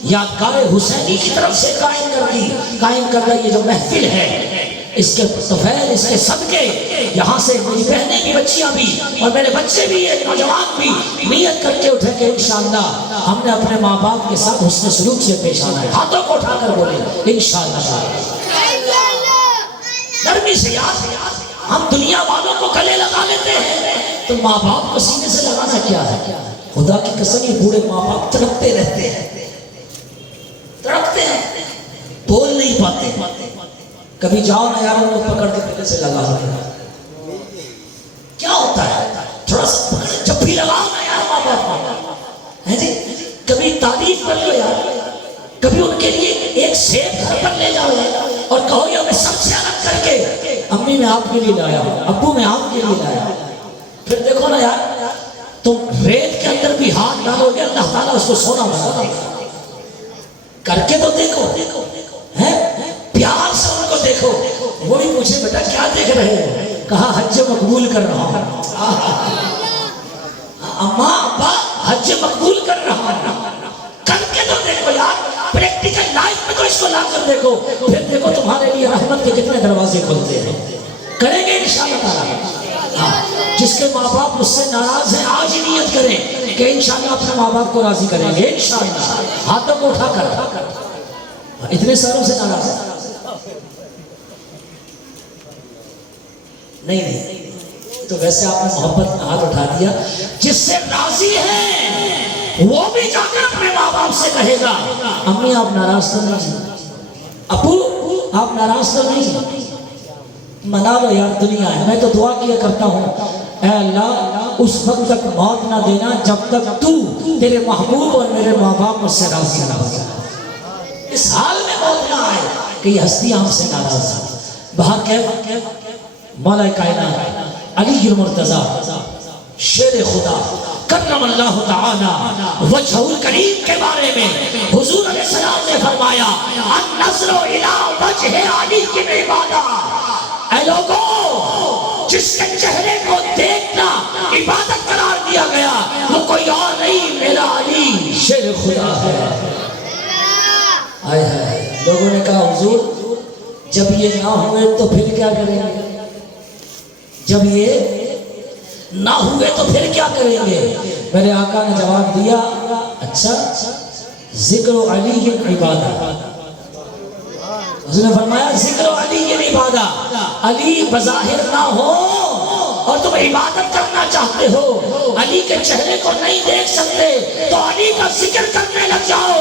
یادگار حسینی کی طرف سے قائم کر رہی یہ جو محفل ہے، اس کے طفیل، اس کے صدقے، یہاں سے میری بہنیں بھی، بچیاں بھی اور میرے بچے بھی، ایک نوجوان بھی نیت کر کے اٹھے کہ انشاءاللہ ہم نے اپنے ماں باپ کے ساتھ حسن سلوک سے پیش آنا ہے۔ ہاتھوں کو اٹھا کر بولے انشاءاللہ۔ نرمی سے یاد، ہم دنیا والوں کو گلے لگا لیتے ہیں تو ماں باپ کو سینے سے لگانا کیا ہے؟ خدا کی قسم یہ بوڑھے ماں باپ تڑپتے رہتے ہیں، تڑپتے ہیں، بول نہیں پاتے۔ کبھی جاؤ نا یار ان کو پکڑ کے گلے سے لگا دو، کیا ہوتا ہے؟ تھوڑا سا جب بھی لگاؤ نا یار ماں باپ، ہے جی، کبھی تعریف کر لو یار، کبھی ان کے لیے ایک سیب گھر پر لے جاؤ اور کہو یہ میں سب سے الگ کر کے امی میں آپ کے لیے لایا ہوں، ابو میں آپ کے لیے لایا ہوں۔ پھر دیکھو نا یار، تم ریت کے اندر بھی ہاتھ ڈالو گے اللہ تعالیٰ اس کو سونا بنا دے گا۔ کر کے تو دیکھو، پیار سے ان کو دیکھو۔ وہ بھی پوچھے بیٹا کیا دیکھ رہے ہو؟ کہا حج مقبول کر رہا ہوں۔ اماں ابا حج مقبول کر رہا ہوں، کر کے تو دیکھو یار، پریکٹیکل لائف میں تو اس کو لا کر دیکھو، پھر دیکھو تمہارے لیے رحمت کے کتنے دروازے کھلتے ہیں۔ کریں گے انشاءاللہ تعالیٰ۔ جس کے ماں باپ مجھ سے ناراض ہیں آج ہی نیت کریں کہ انشاءاللہ اپنے ماں باپ کو راضی کریں گے انشاءاللہ، ہاتھوں کو اٹھا کر۔ اتنے سالوں سے ناراض ہیں؟ نہیں، تو ویسے آپ نے محبت میں ہاتھ اٹھا دیا۔ جس سے راضی ہیں وہ بھی جا کر اپنے ماں باپ سے کہے گا امی آپ ناراض تو نہیں، ابو آپ ناراض تو نہیں، منا لو یار دنیا ہے۔ میں تو دعا کیا کرتا ہوں اے اللہ اس وقت تک موت نہ دینا جب تک تو تیرے محبوب اور میرے ماں باپ مجھ سے راضی نہ ہو جائے، اس حال میں موت نہ آئے کہ یہ ہستی ہم سے ناراض ہے۔ باہر مولا کائنات علی المرتضیٰ شیر خدا کرم اللہ تعالی وجہ الکریم کے بارے میں حضور علیہ السلام نے فرمایا النظر الی وجہ علی کی عبادت۔ اے لوگوں، جس کے چہرے کو دیکھنا عبادت قرار دیا گیا وہ کوئی اور نہیں میرا علی شیر خدا ہے۔ لوگوں نے کہا حضور جب یہ نہ ہوئے تو پھر کیا کریں گے؟ جب یہ نہ ہوئے تو پھر کیا کریں گے؟ میرے آقا نے جواب دیا اچھا ذکر علی کی عبادت۔ اس نے فرمایا ذکر علی کی عبادت، علی بظاہر نہ ہو اور تم عبادت کرنا چاہتے ہو، علی کے چہرے کو نہیں دیکھ سکتے تو علی کا ذکر کرنے لگ جاؤ،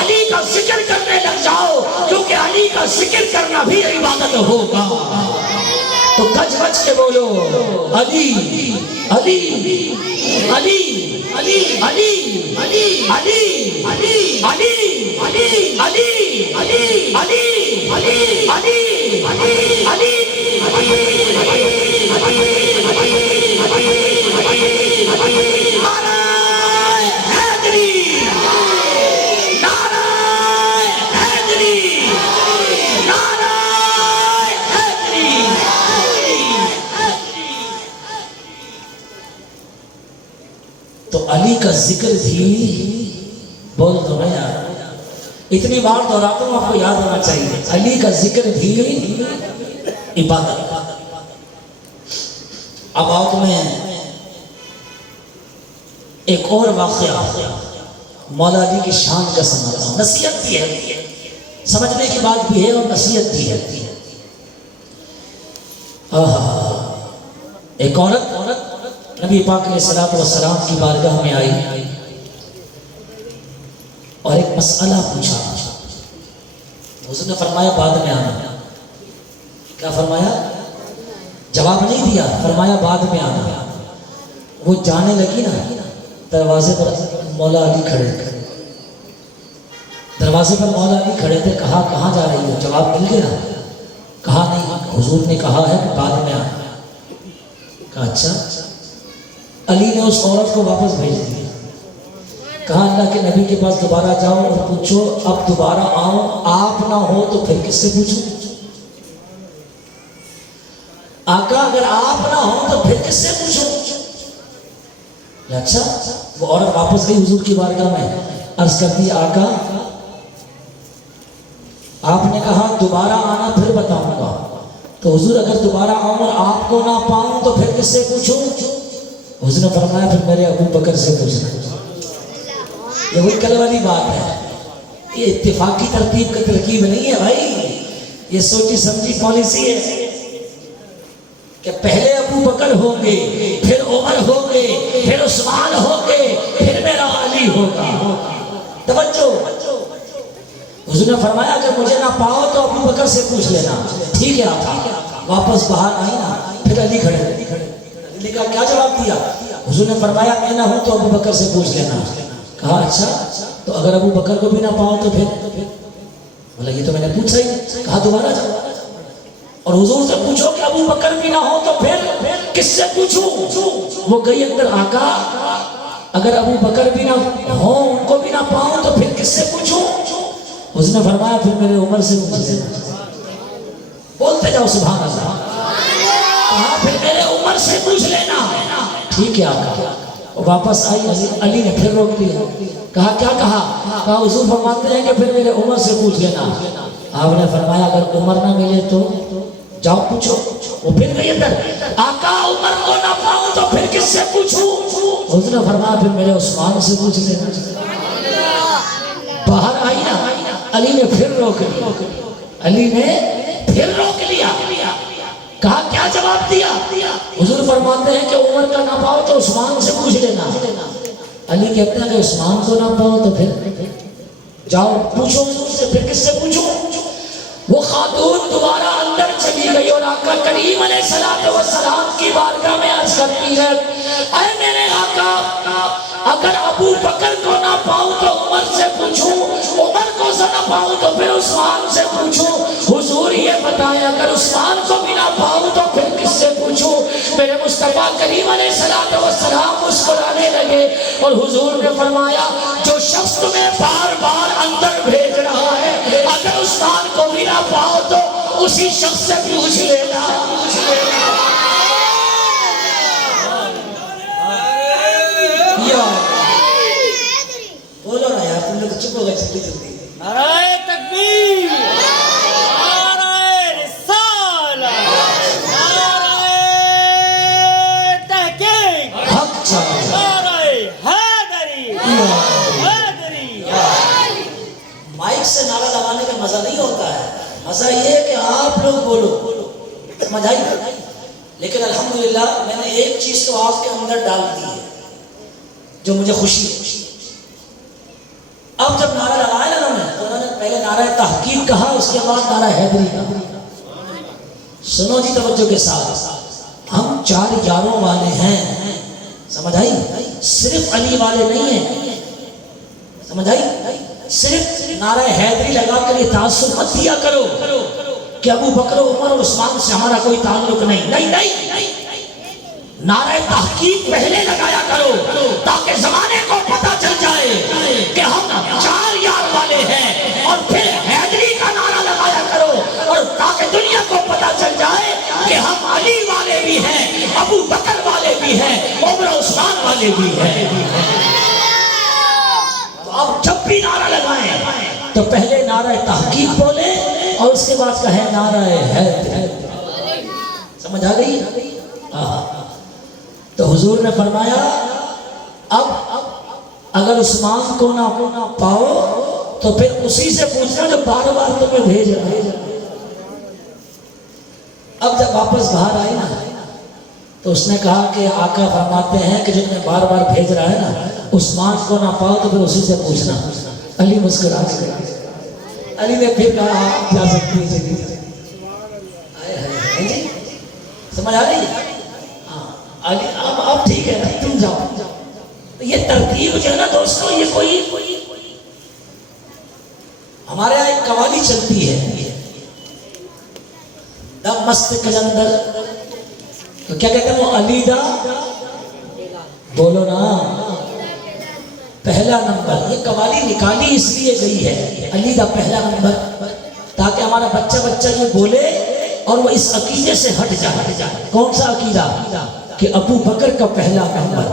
علی کا ذکر کرنے لگ جاؤ، کیونکہ علی کا ذکر کرنا بھی عبادت ہوگا۔ تو گج بج کے بولو علی علی علی علی علی علی علی علی علی علی علی علی علی علی علی علی تو علی کا ذکر بھی بول دو نا یار، اتنی بار دہراتا ہوں آپ کو یاد ہونا چاہیے، علی کا ذکر بھی عبادت۔ اب آؤ تمہیں ایک اور واقعہ مولا علی کی شان کا سناتا ہوں، نصیحت بھی ہے، سمجھنے کی بات بھی ہے اور نصیحت بھی ہے۔ ایک عورت نبی پاک علیہ السلام کی بارگاہ میں آئی اور ایک مسئلہ پوچھا۔ حضور نے فرمایا بعد میں آنا۔ کیا فرمایا؟ جواب نہیں دیا، فرمایا بعد میں آنا۔ وہ جانے لگی نا، دروازے پر مولا علی کھڑے تھے، دروازے پر مولا علی کھڑے تھے۔ کہا کہاں جا رہی ہو؟ جواب مل گیا؟ کہا نہیں، حضور نے کہا ہے کہ بعد میں آنا۔ کہا اچھا۔ علی نے اس عورت کو واپس بھیج دیا، کہا اللہ کے نبی کے پاس دوبارہ جاؤ اور پوچھو اب دوبارہ آؤں، آپ نہ ہو تو پھر کس سے پوچھوں؟ آقا اگر آپ نہ ہو تو پھر کس سے پوچھوں؟ اچھا۔ وہ عورت واپس گئی حضور کی بارگاہ میں، عرض کرتی آقا آپ نے کہا دوبارہ آنا پھر بتاؤں گا، تو حضور اگر دوبارہ آؤں اور آپ کو نہ پاؤں تو پھر کس سے پوچھوں؟ حضور نے فرمایا پھر میرے ابو بکر سے پوچھنا۔ یہ وہی کل والی بات ہے، یہ اتفاقی ترتیب کا ترکیب نہیں ہے بھائی، یہ سوچی سمجھی پالیسی ہے کہ پہلے ابو بکر ہوں گے، پھر عمر ہوں گے، پھر عثمان ہوں گے، پھر میرا علی ہوگا۔ توجہ، حضور نے فرمایا اگر مجھے نہ پاؤ تو ابو بکر سے پوچھ لینا۔ ٹھیک ہے آقا۔ واپس باہر آئی نا، پھر علی کھڑے، علی کا کیا جواب دیا؟ حضور نے فرمایا میں نہ ہوں تو ابو بکر سے پوچھ لینا۔ کہا اچھا تو اگر ابو بکر کو بھی نہ پاؤ تو پھر؟ بولا یہ تو میں نے پوچھا ہی. کہا دوبارہ جاؤ اور حضور سے پوچھو کہ ابو بکر بھی نہ ہو تو پھر کس سے پوچھوں؟ وہ گئی اندر. آقا اگر ابو بکر بھی نہ ہو ان کو بھی نہ پاؤں تو پھر کس سے پوچھوں؟ اس نے فرمایا پھر میرے عمر سے پوچھ لینا. بولتے جاؤ سبحان اللہ. کہا پھر میرے عمر سے پوچھ لینا. ٹھیک ہے آقا. واپس آئی علی نے پھر روک دیا. کہا کیا کہا؟ کہا حضور فرماتے ہیں کہ پھر میرے عمر سے پوچھ لینا. آپ نے فرمایا اگر عمر نہ ملے تو جاؤ پوچھو. وہ پھر گئی اندر. آقا عمر کو نہ پاؤں تو پھر کس سے پوچھوں؟ حضور نے فرمایا پھر میرے عثمان سے پوچھ لینا. باہر آئی نا علی نے پھر روک لیا. علی نے پھر روک لیا. کہا کیا جواب دیا؟ حضور فرماتے ہیں کہ عمر کا نہ پاؤ تو عثمان سے پوچھ لینا. علی کہتے ہیں کہ عثمان کو نہ پاؤ تو پھر جاؤ پوچھو حضور سے. پھر کس سے پوچھوں؟ وہ خاتون دوبارہ اندر چلی گئی اور آقا کریم علیہ السلام کی بارگاہ میں عرض کرتی ہے اے میرے آقا اگر ابو بکر کو نہ پاؤں تو عمر سے پوچھوں, عمر کو نہ پاؤں تو پھر عثمان سے پوچھوں. حضور یہ بتائیں اگر عثمان کو بھی نہ پاؤں تو پھر کس سے پوچھوں؟ میرے مصطفیٰ کریم علیہ السلام مسکرانے لگے اور حضور نے فرمایا جو شخص تمہیں بار بار اندر بھیج رہا ہے اگر عثمان کو بھی نہ پاؤ تو اسی شخص سے پوچھ لینا. بولو نا یار تم لوگ چپ ہو گئے جلدی جلدی. نعرہ تکبیر, نعرہ رسالہ, نعرہ تحقیق, نعرہ حیدری, حیدری. مائک سے نعرہ لگانے کا مزہ نہیں ہوتا ہے, مزہ یہ ہے کہ آپ لوگ بولو. سمجھ آئی؟ لیکن الحمدللہ میں نے ایک چیز تو آپ کے اندر ڈال دی ہے جو مجھے خوشی ہے. اب جب نعرہ لگایا نا انہوں نے پہلے نعرہ تحقیق کہا اس کے بعد نعرہ حیدری کہا. سنو جی توجہ کے ساتھ, ہم 4 یاروں والے ہیں. سمجھ آئی؟ صرف علی والے نہیں ہیں. سمجھ آئی؟ صرف نعرہ حیدری لگا کر یہ تعصب مت دیا کرو کہ ابو بکر عمر اور عثمان سے ہمارا کوئی تعلق نہیں. نہیں نہیں, نعرہ تحقیق پہلے لگایا کرو تاکہ زمانے کو پتہ چل جائے کہ ہم 4 یار والے ہیں, اور پھر حیدری کا نعرہ لگایا کرو اور تاکہ دنیا کو پتہ چل جائے کہ ہم علی والے بھی ہیں, ابو بکر والے بھی ہیں, عمر عثمان والے بھی ہیں. تو اب جب بھی نعرہ لگائیں تو پہلے نعرہ تحقیق بولے اور اس کے بعد کہے نعرہ حیدری. سمجھ آ گئی؟ تو حضور نے فرمایا اب اگر عثمان کو نہ پاؤ تو پھر اسی سے پوچھنا جو بار بار تمہیں بھیج رہا ہے. اب جب واپس باہر آئی نا تو اس نے کہا کہ آقا فرماتے ہیں کہ جو تمہیں بار بار بھیج رہا ہے نا عثمان کو نہ پاؤ تو پھر اسی سے پوچھنا. علی مسکرا کے علی نے پھر کہا آپ جا سکتی ہیں. سمجھ آ رہی ہے؟ اب ٹھیک ہے تم جاؤ. یہ ترتیب جو ہے نا دوستوں, یہ کوئی ہمارے یہاں ایک قوالی چلتی ہے دم مست کلندر, تو کیا کہتے ہیں وہ علی دا بولو نا پہلا نمبر. یہ قوالی نکالی اس لیے گئی ہے علی دا پہلا نمبر تاکہ ہمارا بچہ یہ بولے اور وہ اس عقیدے سے ہٹ جائے. کون سا عقیدہ؟ کہ ابو بکر کا پہلا نمبر,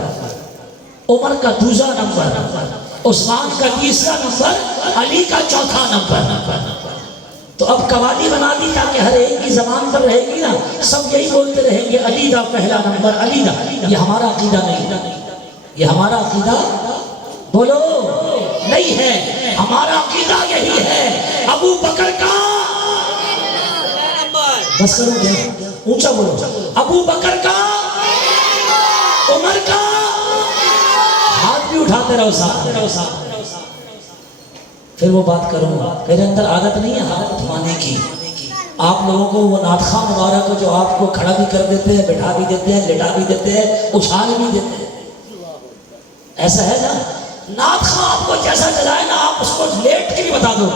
عمر کا دوسرا نمبر, عثمان کا تیسرا نمبر, علی کا چوتھا نمبر. تو اب قوالی بنا دی تاکہ ہر ایک کی زبان پر رہے گی نا, سب یہی بولتے رہیں گے علی دا پہلا نمبر, علی دا. یہ ہمارا عقیدہ نہیں, یہ ہمارا عقیدہ بولو نہیں ہے. ہمارا عقیدہ یہی ہے ابو بکر کا, بس کرو گیا اونچا بولو, ابو بکر کا, عمر کا. ہاتھ بھی اٹھاتے رہو ساتھ. پھر وہ بات کروں گا, میرے اندر عادت نہیں ہے ہاتھ اٹھوانے کی. آپ لوگوں کو وہ نادخواہ مبارک کو جو آپ کو کھڑا بھی کر دیتے ہیں, بٹھا بھی دیتے ہیں, لٹا بھی دیتے ہیں, اچھال بھی دیتے ہیں, ایسا ہے نا نعت خواں آپ کو جیسا چلائے نا آپ اس کو لیٹ کے بھی بتا دو.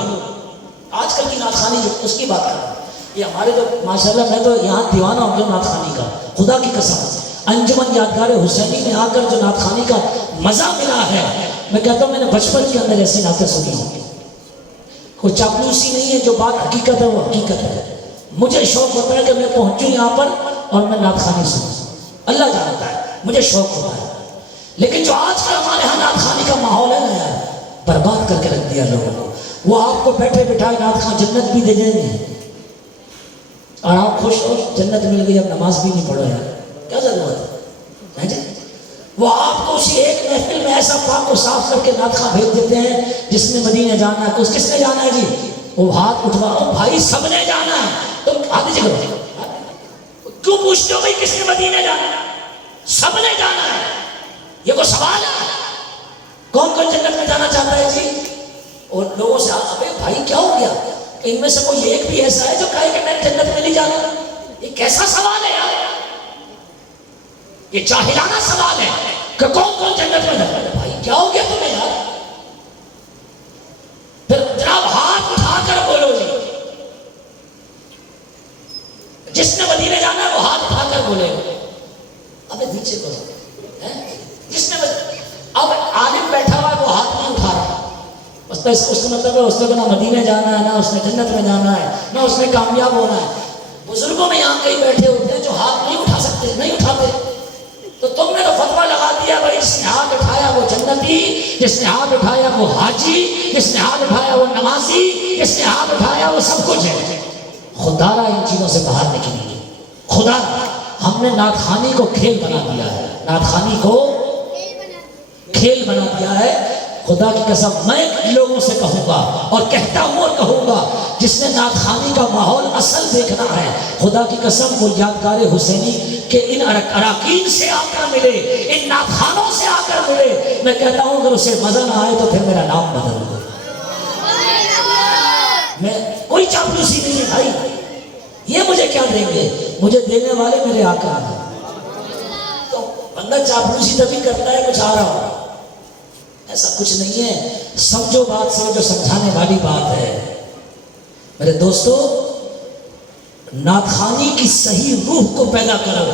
آج کل کی نعت خوانی جو اس کی بات کر رہا ہوں. یہ ہمارے جو ماشاءاللہ میں تو یہاں دیوانہ ہوں جو نعت خوانی کا, خدا کی قسم. انجمن یادگار حسینی میں آ کر جو نعت خوانی کا مزہ ملا ہے, میں کہتا ہوں میں نے بچپن کے اندر ایسی نعتیں سنی ہوں. کوئی چاپلوسی نہیں ہے, جو بات حقیقت ہے وہ حقیقت ہے. مجھے شوق ہوتا ہے کہ میں پہنچوں یہاں پر اور میں نعت خوانی سنوں. اللہ جانتا ہے مجھے شوق ہوتا ہے. لیکن جو آج کل ہمارے یہاں نعت خوانی کا ماحول ہے نا یار, برباد کر کے رکھ دیا لوگوں کو. وہ آپ کو بیٹھے بٹھائے نعت خواں جنت بھی دے دیں گے اور آپ خوش ہو جنت مل گئی, اب نماز بھی نہیں پڑھو یار, کیا ضرورت ہے جی. وہ آپ کو اسی ایک محفل میں ایسا پاک کو صاف کر کے نعت خواں بھیج دیتے ہیں جس نے مدینے جانا ہے. کس نے جانا ہے جی؟ وہ ہاتھ اٹھواؤ بھائی, سب نے جانا ہے. تم ہاتھ دیجیے کیوں پوچھتے ہو بھائی کس نے مدینے جانا ہے؟ سب نے جانا ہے. یہ کوئی سوال ہے؟ کون کون جنت میں جانا چاہتا ہے جی؟ اور لوگوں سے ابے بھائی کیا ہو گیا, ان میں سے کوئی ایک بھی ایسا ہے جو کہے کہ میں جنت میں نہیں جانا؟ یہ کیسا سوال ہے یار, یہ جاہلانہ سوال ہے کہ کون کون جنت میں جانا ہے. بھائی کیا ہو گیا تمہیں یار؟ پھر جناب ہاتھ اٹھا کر بولو جی, جس نے مدینے جانا ہے وہ ہاتھ اٹھا کر بولے. ابے نیچے کو جس نے اب عالم بیٹھا ہوا ہے وہ ہاتھ نہیں اٹھا رہا, اس کا مطلب ہے اس نے نہ مدینے جانا ہے, نہ اس نے جنت میں جانا ہے, نہ اس نے کامیاب ہونا ہے. بزرگوں میں یہاں کئی بیٹھے ہوتے ہیں جو ہاتھ نہیں اٹھا سکتے, نہیں اٹھاتے. تو تم نے تو فتویٰ لگا دیا بھائی جس نے ہاتھ اٹھایا وہ جنتی, جس نے ہاتھ اٹھایا وہ حاجی, جس نے ہاتھ اٹھایا وہ نمازی, جس نے ہاتھ اٹھایا وہ سب کچھ ہے. خدا را ان چیزوں سے باہر نکلیے. خدا ہم نے نعت خوانی کو کھیل بنا دیا ہے, نعت خوانی کو کھیل بنا دیا ہے. خدا کی قسم میں لوگوں سے کہوں گا اور کہتا ہوں اور کہوں گا, جس نے نعت خوانی کا ماحول اصل دیکھنا ہے, خدا کی قسم وہ یادگار حسینی کے ان اراکین سے آ کر ملے, ان نعت خوانوں سے آ کر ملے. میں کہتا ہوں اگر اسے مزہ نہ آئے تو پھر میرا نام بدل دو. میں کوئی چاپلوسی نہیں ہے بھائی, یہ مجھے کیا دیں گے, مجھے دینے والے میرے آقا ہیں. تو بندہ چاپلوسی تبھی کرتا ہے کچھ آ رہا ہو, ایسا کچھ نہیں ہے. سمجھو بات سے جو سمجھانے والی بات ہے. میرے دوستو, نعت خوانی کی صحیح روح کو پیدا کرو,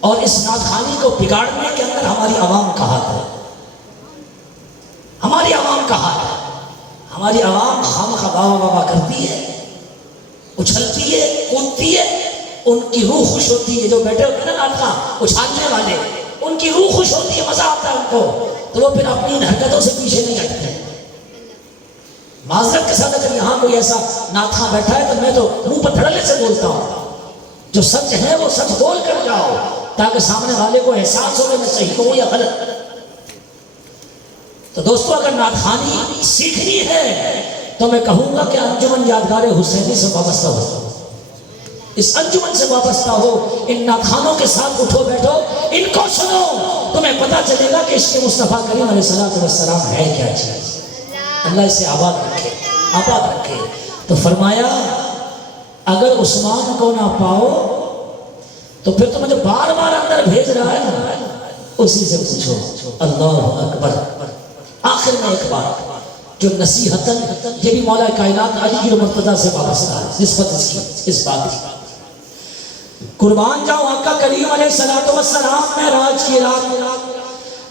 اور اس نعت خوانی کو بگاڑنے کے اندر ہماری عوام کا ہاتھ ہے. ہماری عوام کا ہاتھ ہے. ہماری عوام خواہ بابا کرتی ہے, اچھلتی ہے, کودتی ہے, ان کی روح خوش ہوتی ہے. جو بیٹھے ہوتے ہیں نا نعت خواں اچھالنے والے, ان کی روح خوش ہوتی ہے, مزہ آتا ہے ان کو, تو وہ پھر اپنی ان حرکتوں سے پیچھے نہیں ہٹتے. معذرت کے ساتھ اگر یہاں کوئی ایسا نعت خواں بیٹھا ہے تو میں تو منہ پر دھڑلے سے بولتا ہوں, جو سچ ہے وہ سچ بول کر جاؤ تاکہ سامنے والے کو احساس ہو کہ میں صحیح کہوں یا غلط. تو دوستو اگر نعت خوانی سیکھنی ہے تو میں کہوں گا کہ انجمن یادگار حسینی سے وابستہ ہو, اس انجمن سے وابستہ ہو, ان نعت خوانوں کے ساتھ اٹھو بیٹھو, ان کو سنو, تمہیں پتہ چلے گا کہ اس کے مصطفیٰ کریم علیہ السلام ہے کیا چیز. اللہ اسے آباد رکھے, آباد رکھے. تو فرمایا اگر عثمان کو نہ پاؤ تو پھر تو مجھے بار بار اندر بھیج رہا ہے نا, اسی سے پوچھو. اللہ اکبر. آخر میں ایک بات جو نصیحتاً, یہ بھی مولا کائنات علی کی مرتضیٰ سے وابستہ ہے, نسبت اس کی, اس بات کی. قربان جاؤ آقا کریم علیہ السلام میں راج کی رات,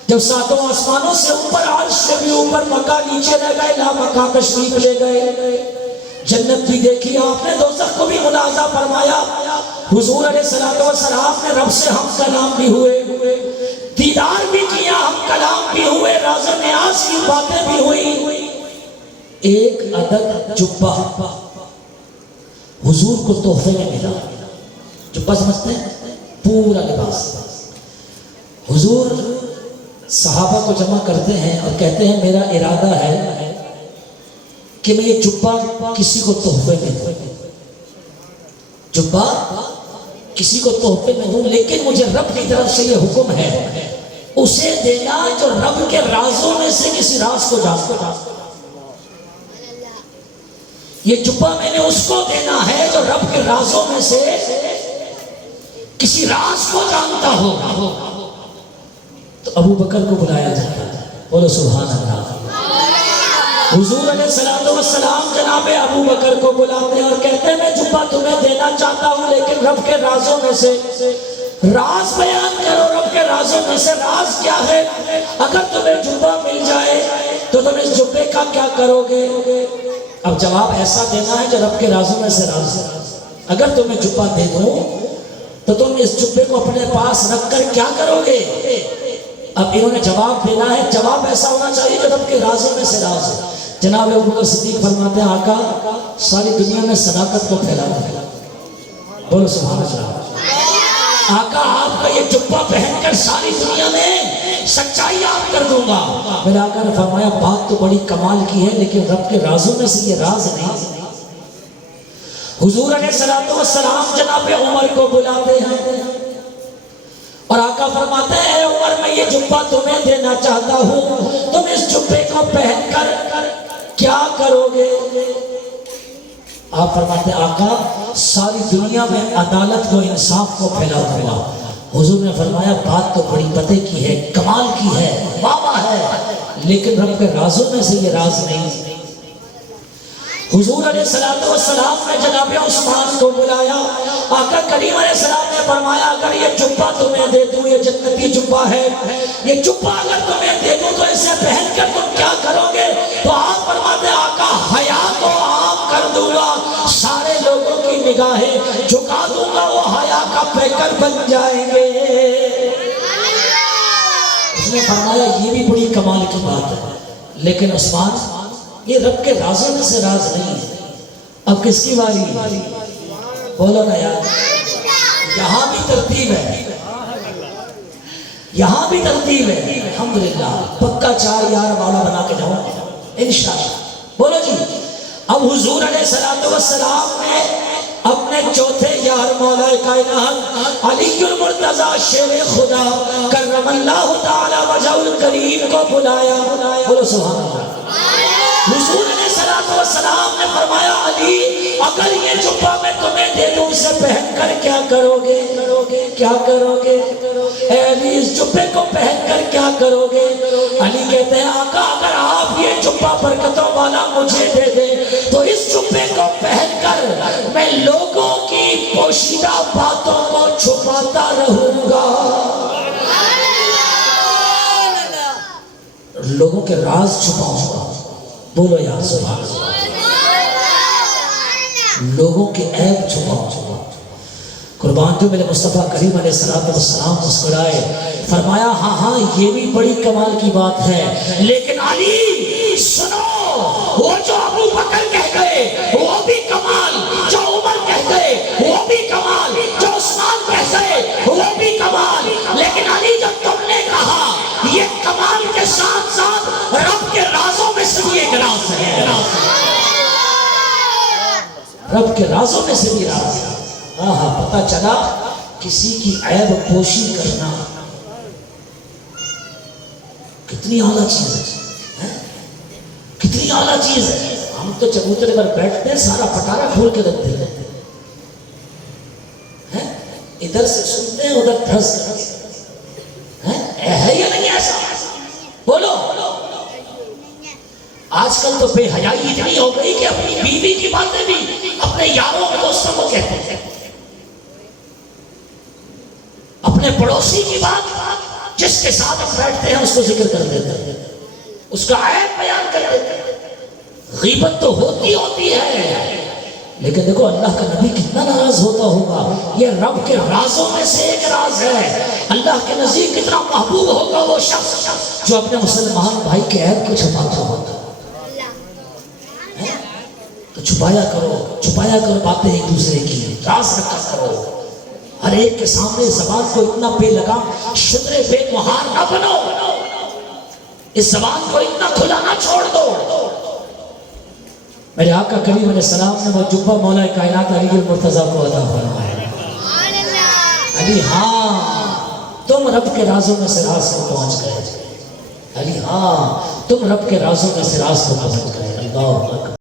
جب ساتوں آسمانوں سے اوپر, عرش سے بھی اوپر, مکہ نیچے رہ گئے, لا مکہ تشریف لے گئے. جنت بھی دیکھی آپ نے, دوزخ کو بھی ملاحظہ فرمایا. حضور علیہ السلام نے رب سے ہم کلام بھی ہوئے, دیدار بھی کیا, ہم کلام بھی ہوئے, راز و نیاز کی باتیں بھی ہوئی. ایک عدد جبہ حضور کو تحفے میں ملا. جبہ سمجھتے ہیں, پورا لباس. حضور صحابہ کو جمع کرتے ہیں اور کہتے ہیں میرا ارادہ ہے کہ میں یہ جبہ کسی کو تحفے میں دوں, جبہ کسی کو تحفے میں دوں, لیکن مجھے رب کی طرف سے یہ حکم ہے اسے دینا جو رب کے رازوں میں سے کسی راز کو جانتا. یہ جبہ میں نے اس کو دینا ہے جو رب کے رازوں میں سے کسی راز کو جانتا ہو. تو ابو بکر کو بلایا جاتا ہے, بولو سبحان اللہ۔ حضور علیہ السلام جناب ابو بکر کو بلاتے ہیں اور کہتے ہیں میں جبہ تمہیں دینا چاہتا ہوں لیکن رب کے رازوں میں سے راز بیان کرو، رب کے رازوں میں سے راز کیا ہے؟ اگر تمہیں جبہ مل جائے تو تم اس جبے کا کیا کرو گے؟ اب جواب ایسا دینا ہے جو رب کے رازوں میں سے راز ہے۔ اگر تمہیں جبہ دے دوں تو تم اس جبے کو اپنے پاس رکھ کر کیا کرو گے؟ اب انہوں نے جواب دینا ہے، جواب ایسا ہونا چاہیے جو رب کے رازوں میں سے راز ہے۔ جناب ابو بکر صدیق فرماتے ہیں آقا ساری دنیا میں صداقت کو پھیلا دیں۔ بولو سبحان اللہ۔ آقا آپ کا یہ جبہ پہن کر ساری دنیا میں سچائی آپ کر دوں گا۔ میرے آقا نے فرمایا بات تو بڑی کمال کی ہے لیکن رب کے رازوں میں سے یہ راز نہیں۔ حضور علیہ السلام جناب عمر کو بلاتے ہیں اور آقا فرماتے ہیں اے عمر میں یہ جبہ تمہیں دینا چاہتا ہوں، تم اس جبے کو پہن کر کیا کرو گے؟ آپ فرماتے ہیں آقا ساری دنیا میں عدالت کو انصاف کو پھیلا دوں گا۔ حضور نے فرمایا بات تو بڑی پتے کی ہے، کمال کی ہے، واہ ہے، لیکن رب کے رازوں میں سے یہ راز نہیں۔ حضور علیہ السلام نے جناب عثمان کو بلایا، آقا کریم علیہ السلام نے فرمایا اگر یہ جبہ تمہیں دے دوں، یہ جنتی جبہ ہے، یہ جبہ اگر تمہیں دے دوں تو اسے پہن کر تم کیا کرو گے؟ تو آپ فرماتے ہیں آقا حیا کو عام کر دوں گا، سارے لوگوں کی نگاہیں جھکا دوں گا، وہ حیا کا پیکر بن جائیں گے۔ اس نے فرمایا یہ بھی بڑی کمال کی بات ہے، لیکن عثمان یہ رب کے رازوں میں سے راز نہیں ہے۔ اب کس کی باری؟ بولو نا یار، یہاں بھی ترتیب ہے، یہاں بھی ترتیب ہے۔ الحمدللہ پکا 4 یار والا بنا کے جاؤں انشاءاللہ۔ بولو جی۔ اب حضور علیہ السلام نے اپنے چوتھے یار مولا کائنات علی المرتضی شیر خدا کرم اللہ تعالی وجہ الکریم کو بلایا۔ بولو سبحان اللہ۔ حضور علیہ السلام نے فرمایا علی اگر یہ جبہ میں تمہیں دے دوں اسے پہن کر کیا کرو گے؟ کیا کرو گے؟ اے علی اس جبے کو پہن کر کیا کرو گے؟ علی کہتے ہیں آقا اگر آپ یہ جبہ برکتوں والا مجھے دے دیں تو اس جبے کو پہن کر میں لوگوں کی پوشیدہ باتوں کو چھپاتا رہوں گا، لوگوں کے راز چھپاؤں گا۔ بولو یا سبحان اللہ۔ لوگوں کے عیب چھپاؤں۔ قربان جو میرے مصطفیٰ کریم علیہ السلام مسکرائے، فرمایا ہاں ہاں یہ بھی بڑی کمال کی بات ہے، لیکن علی سنو وہ جو ابو بکر کہہ گئے وہ بھی کمال، جو عمر کہہ گئے وہ بھی کمال، جو عثمان کہہ گئے وہ بھی کمال، لیکن علی جب تم نے کہا یہ کمال کے ساتھ ساتھ رب کے رازوں میں سے بھی ایک راز ہے، رب کے رازوں میں سے بھی راز ہے۔ ہاں پتہ چلا کسی کی عیب پوشی کرنا کتنی اعلیٰ چیز ہے، کتنی اعلیٰ چیز ہے۔ ہم تو چبوترے پر بیٹھتے ہیں سارا پٹارا کھول کے رکھتے ہیں، ادھر سے سنتے ہیں ادھر دھس ہے یا نہیں ایسا؟ بولو۔ آج کل تو بے حیائی اتنی ہو گئی کہ اپنی بیوی کی باتیں بھی اپنے یاروں اور دوستوں کو کہتے ہیں، اپنے پڑوسی کی بات جس کے ساتھ ہم بیٹھتے ہیں اس کو ذکر کر دیتے ہیں، اس کا عیب بیان کر دیتے ہیں۔ غیبت تو ہوتی ہے، لیکن دیکھو اللہ کا نبی کتنا ناراض ہوتا ہوگا۔ یہ رب کے رازوں میں سے ایک راز ہے۔ اللہ کے نزدیک کتنا محبوب ہوگا وہ شخص جو اپنے مسلمان بھائی کے عیب کو چھپاتا ہوگا۔ تو چھپایا کرو باتیں ایک دوسرے کی، راز رکھا کرو۔ ہر ایک کے سامنے زبان کو اتنا بے لگام شدرے بے مہار نہ بنو، اس زبان کو اتنا کھلا نہ چھوڑ دو۔ میرے آقا کریم علیہ السلام نے وہ جبہ مولا کائنات علی المرتضی کو عطا فرمایا۔ علی ہاں تم رب کے رازوں میں سے راز کو پہنچ گئے، علی ہاں تم رب کے رازوں میں سے راز کو پہنچ گئے۔ اللہ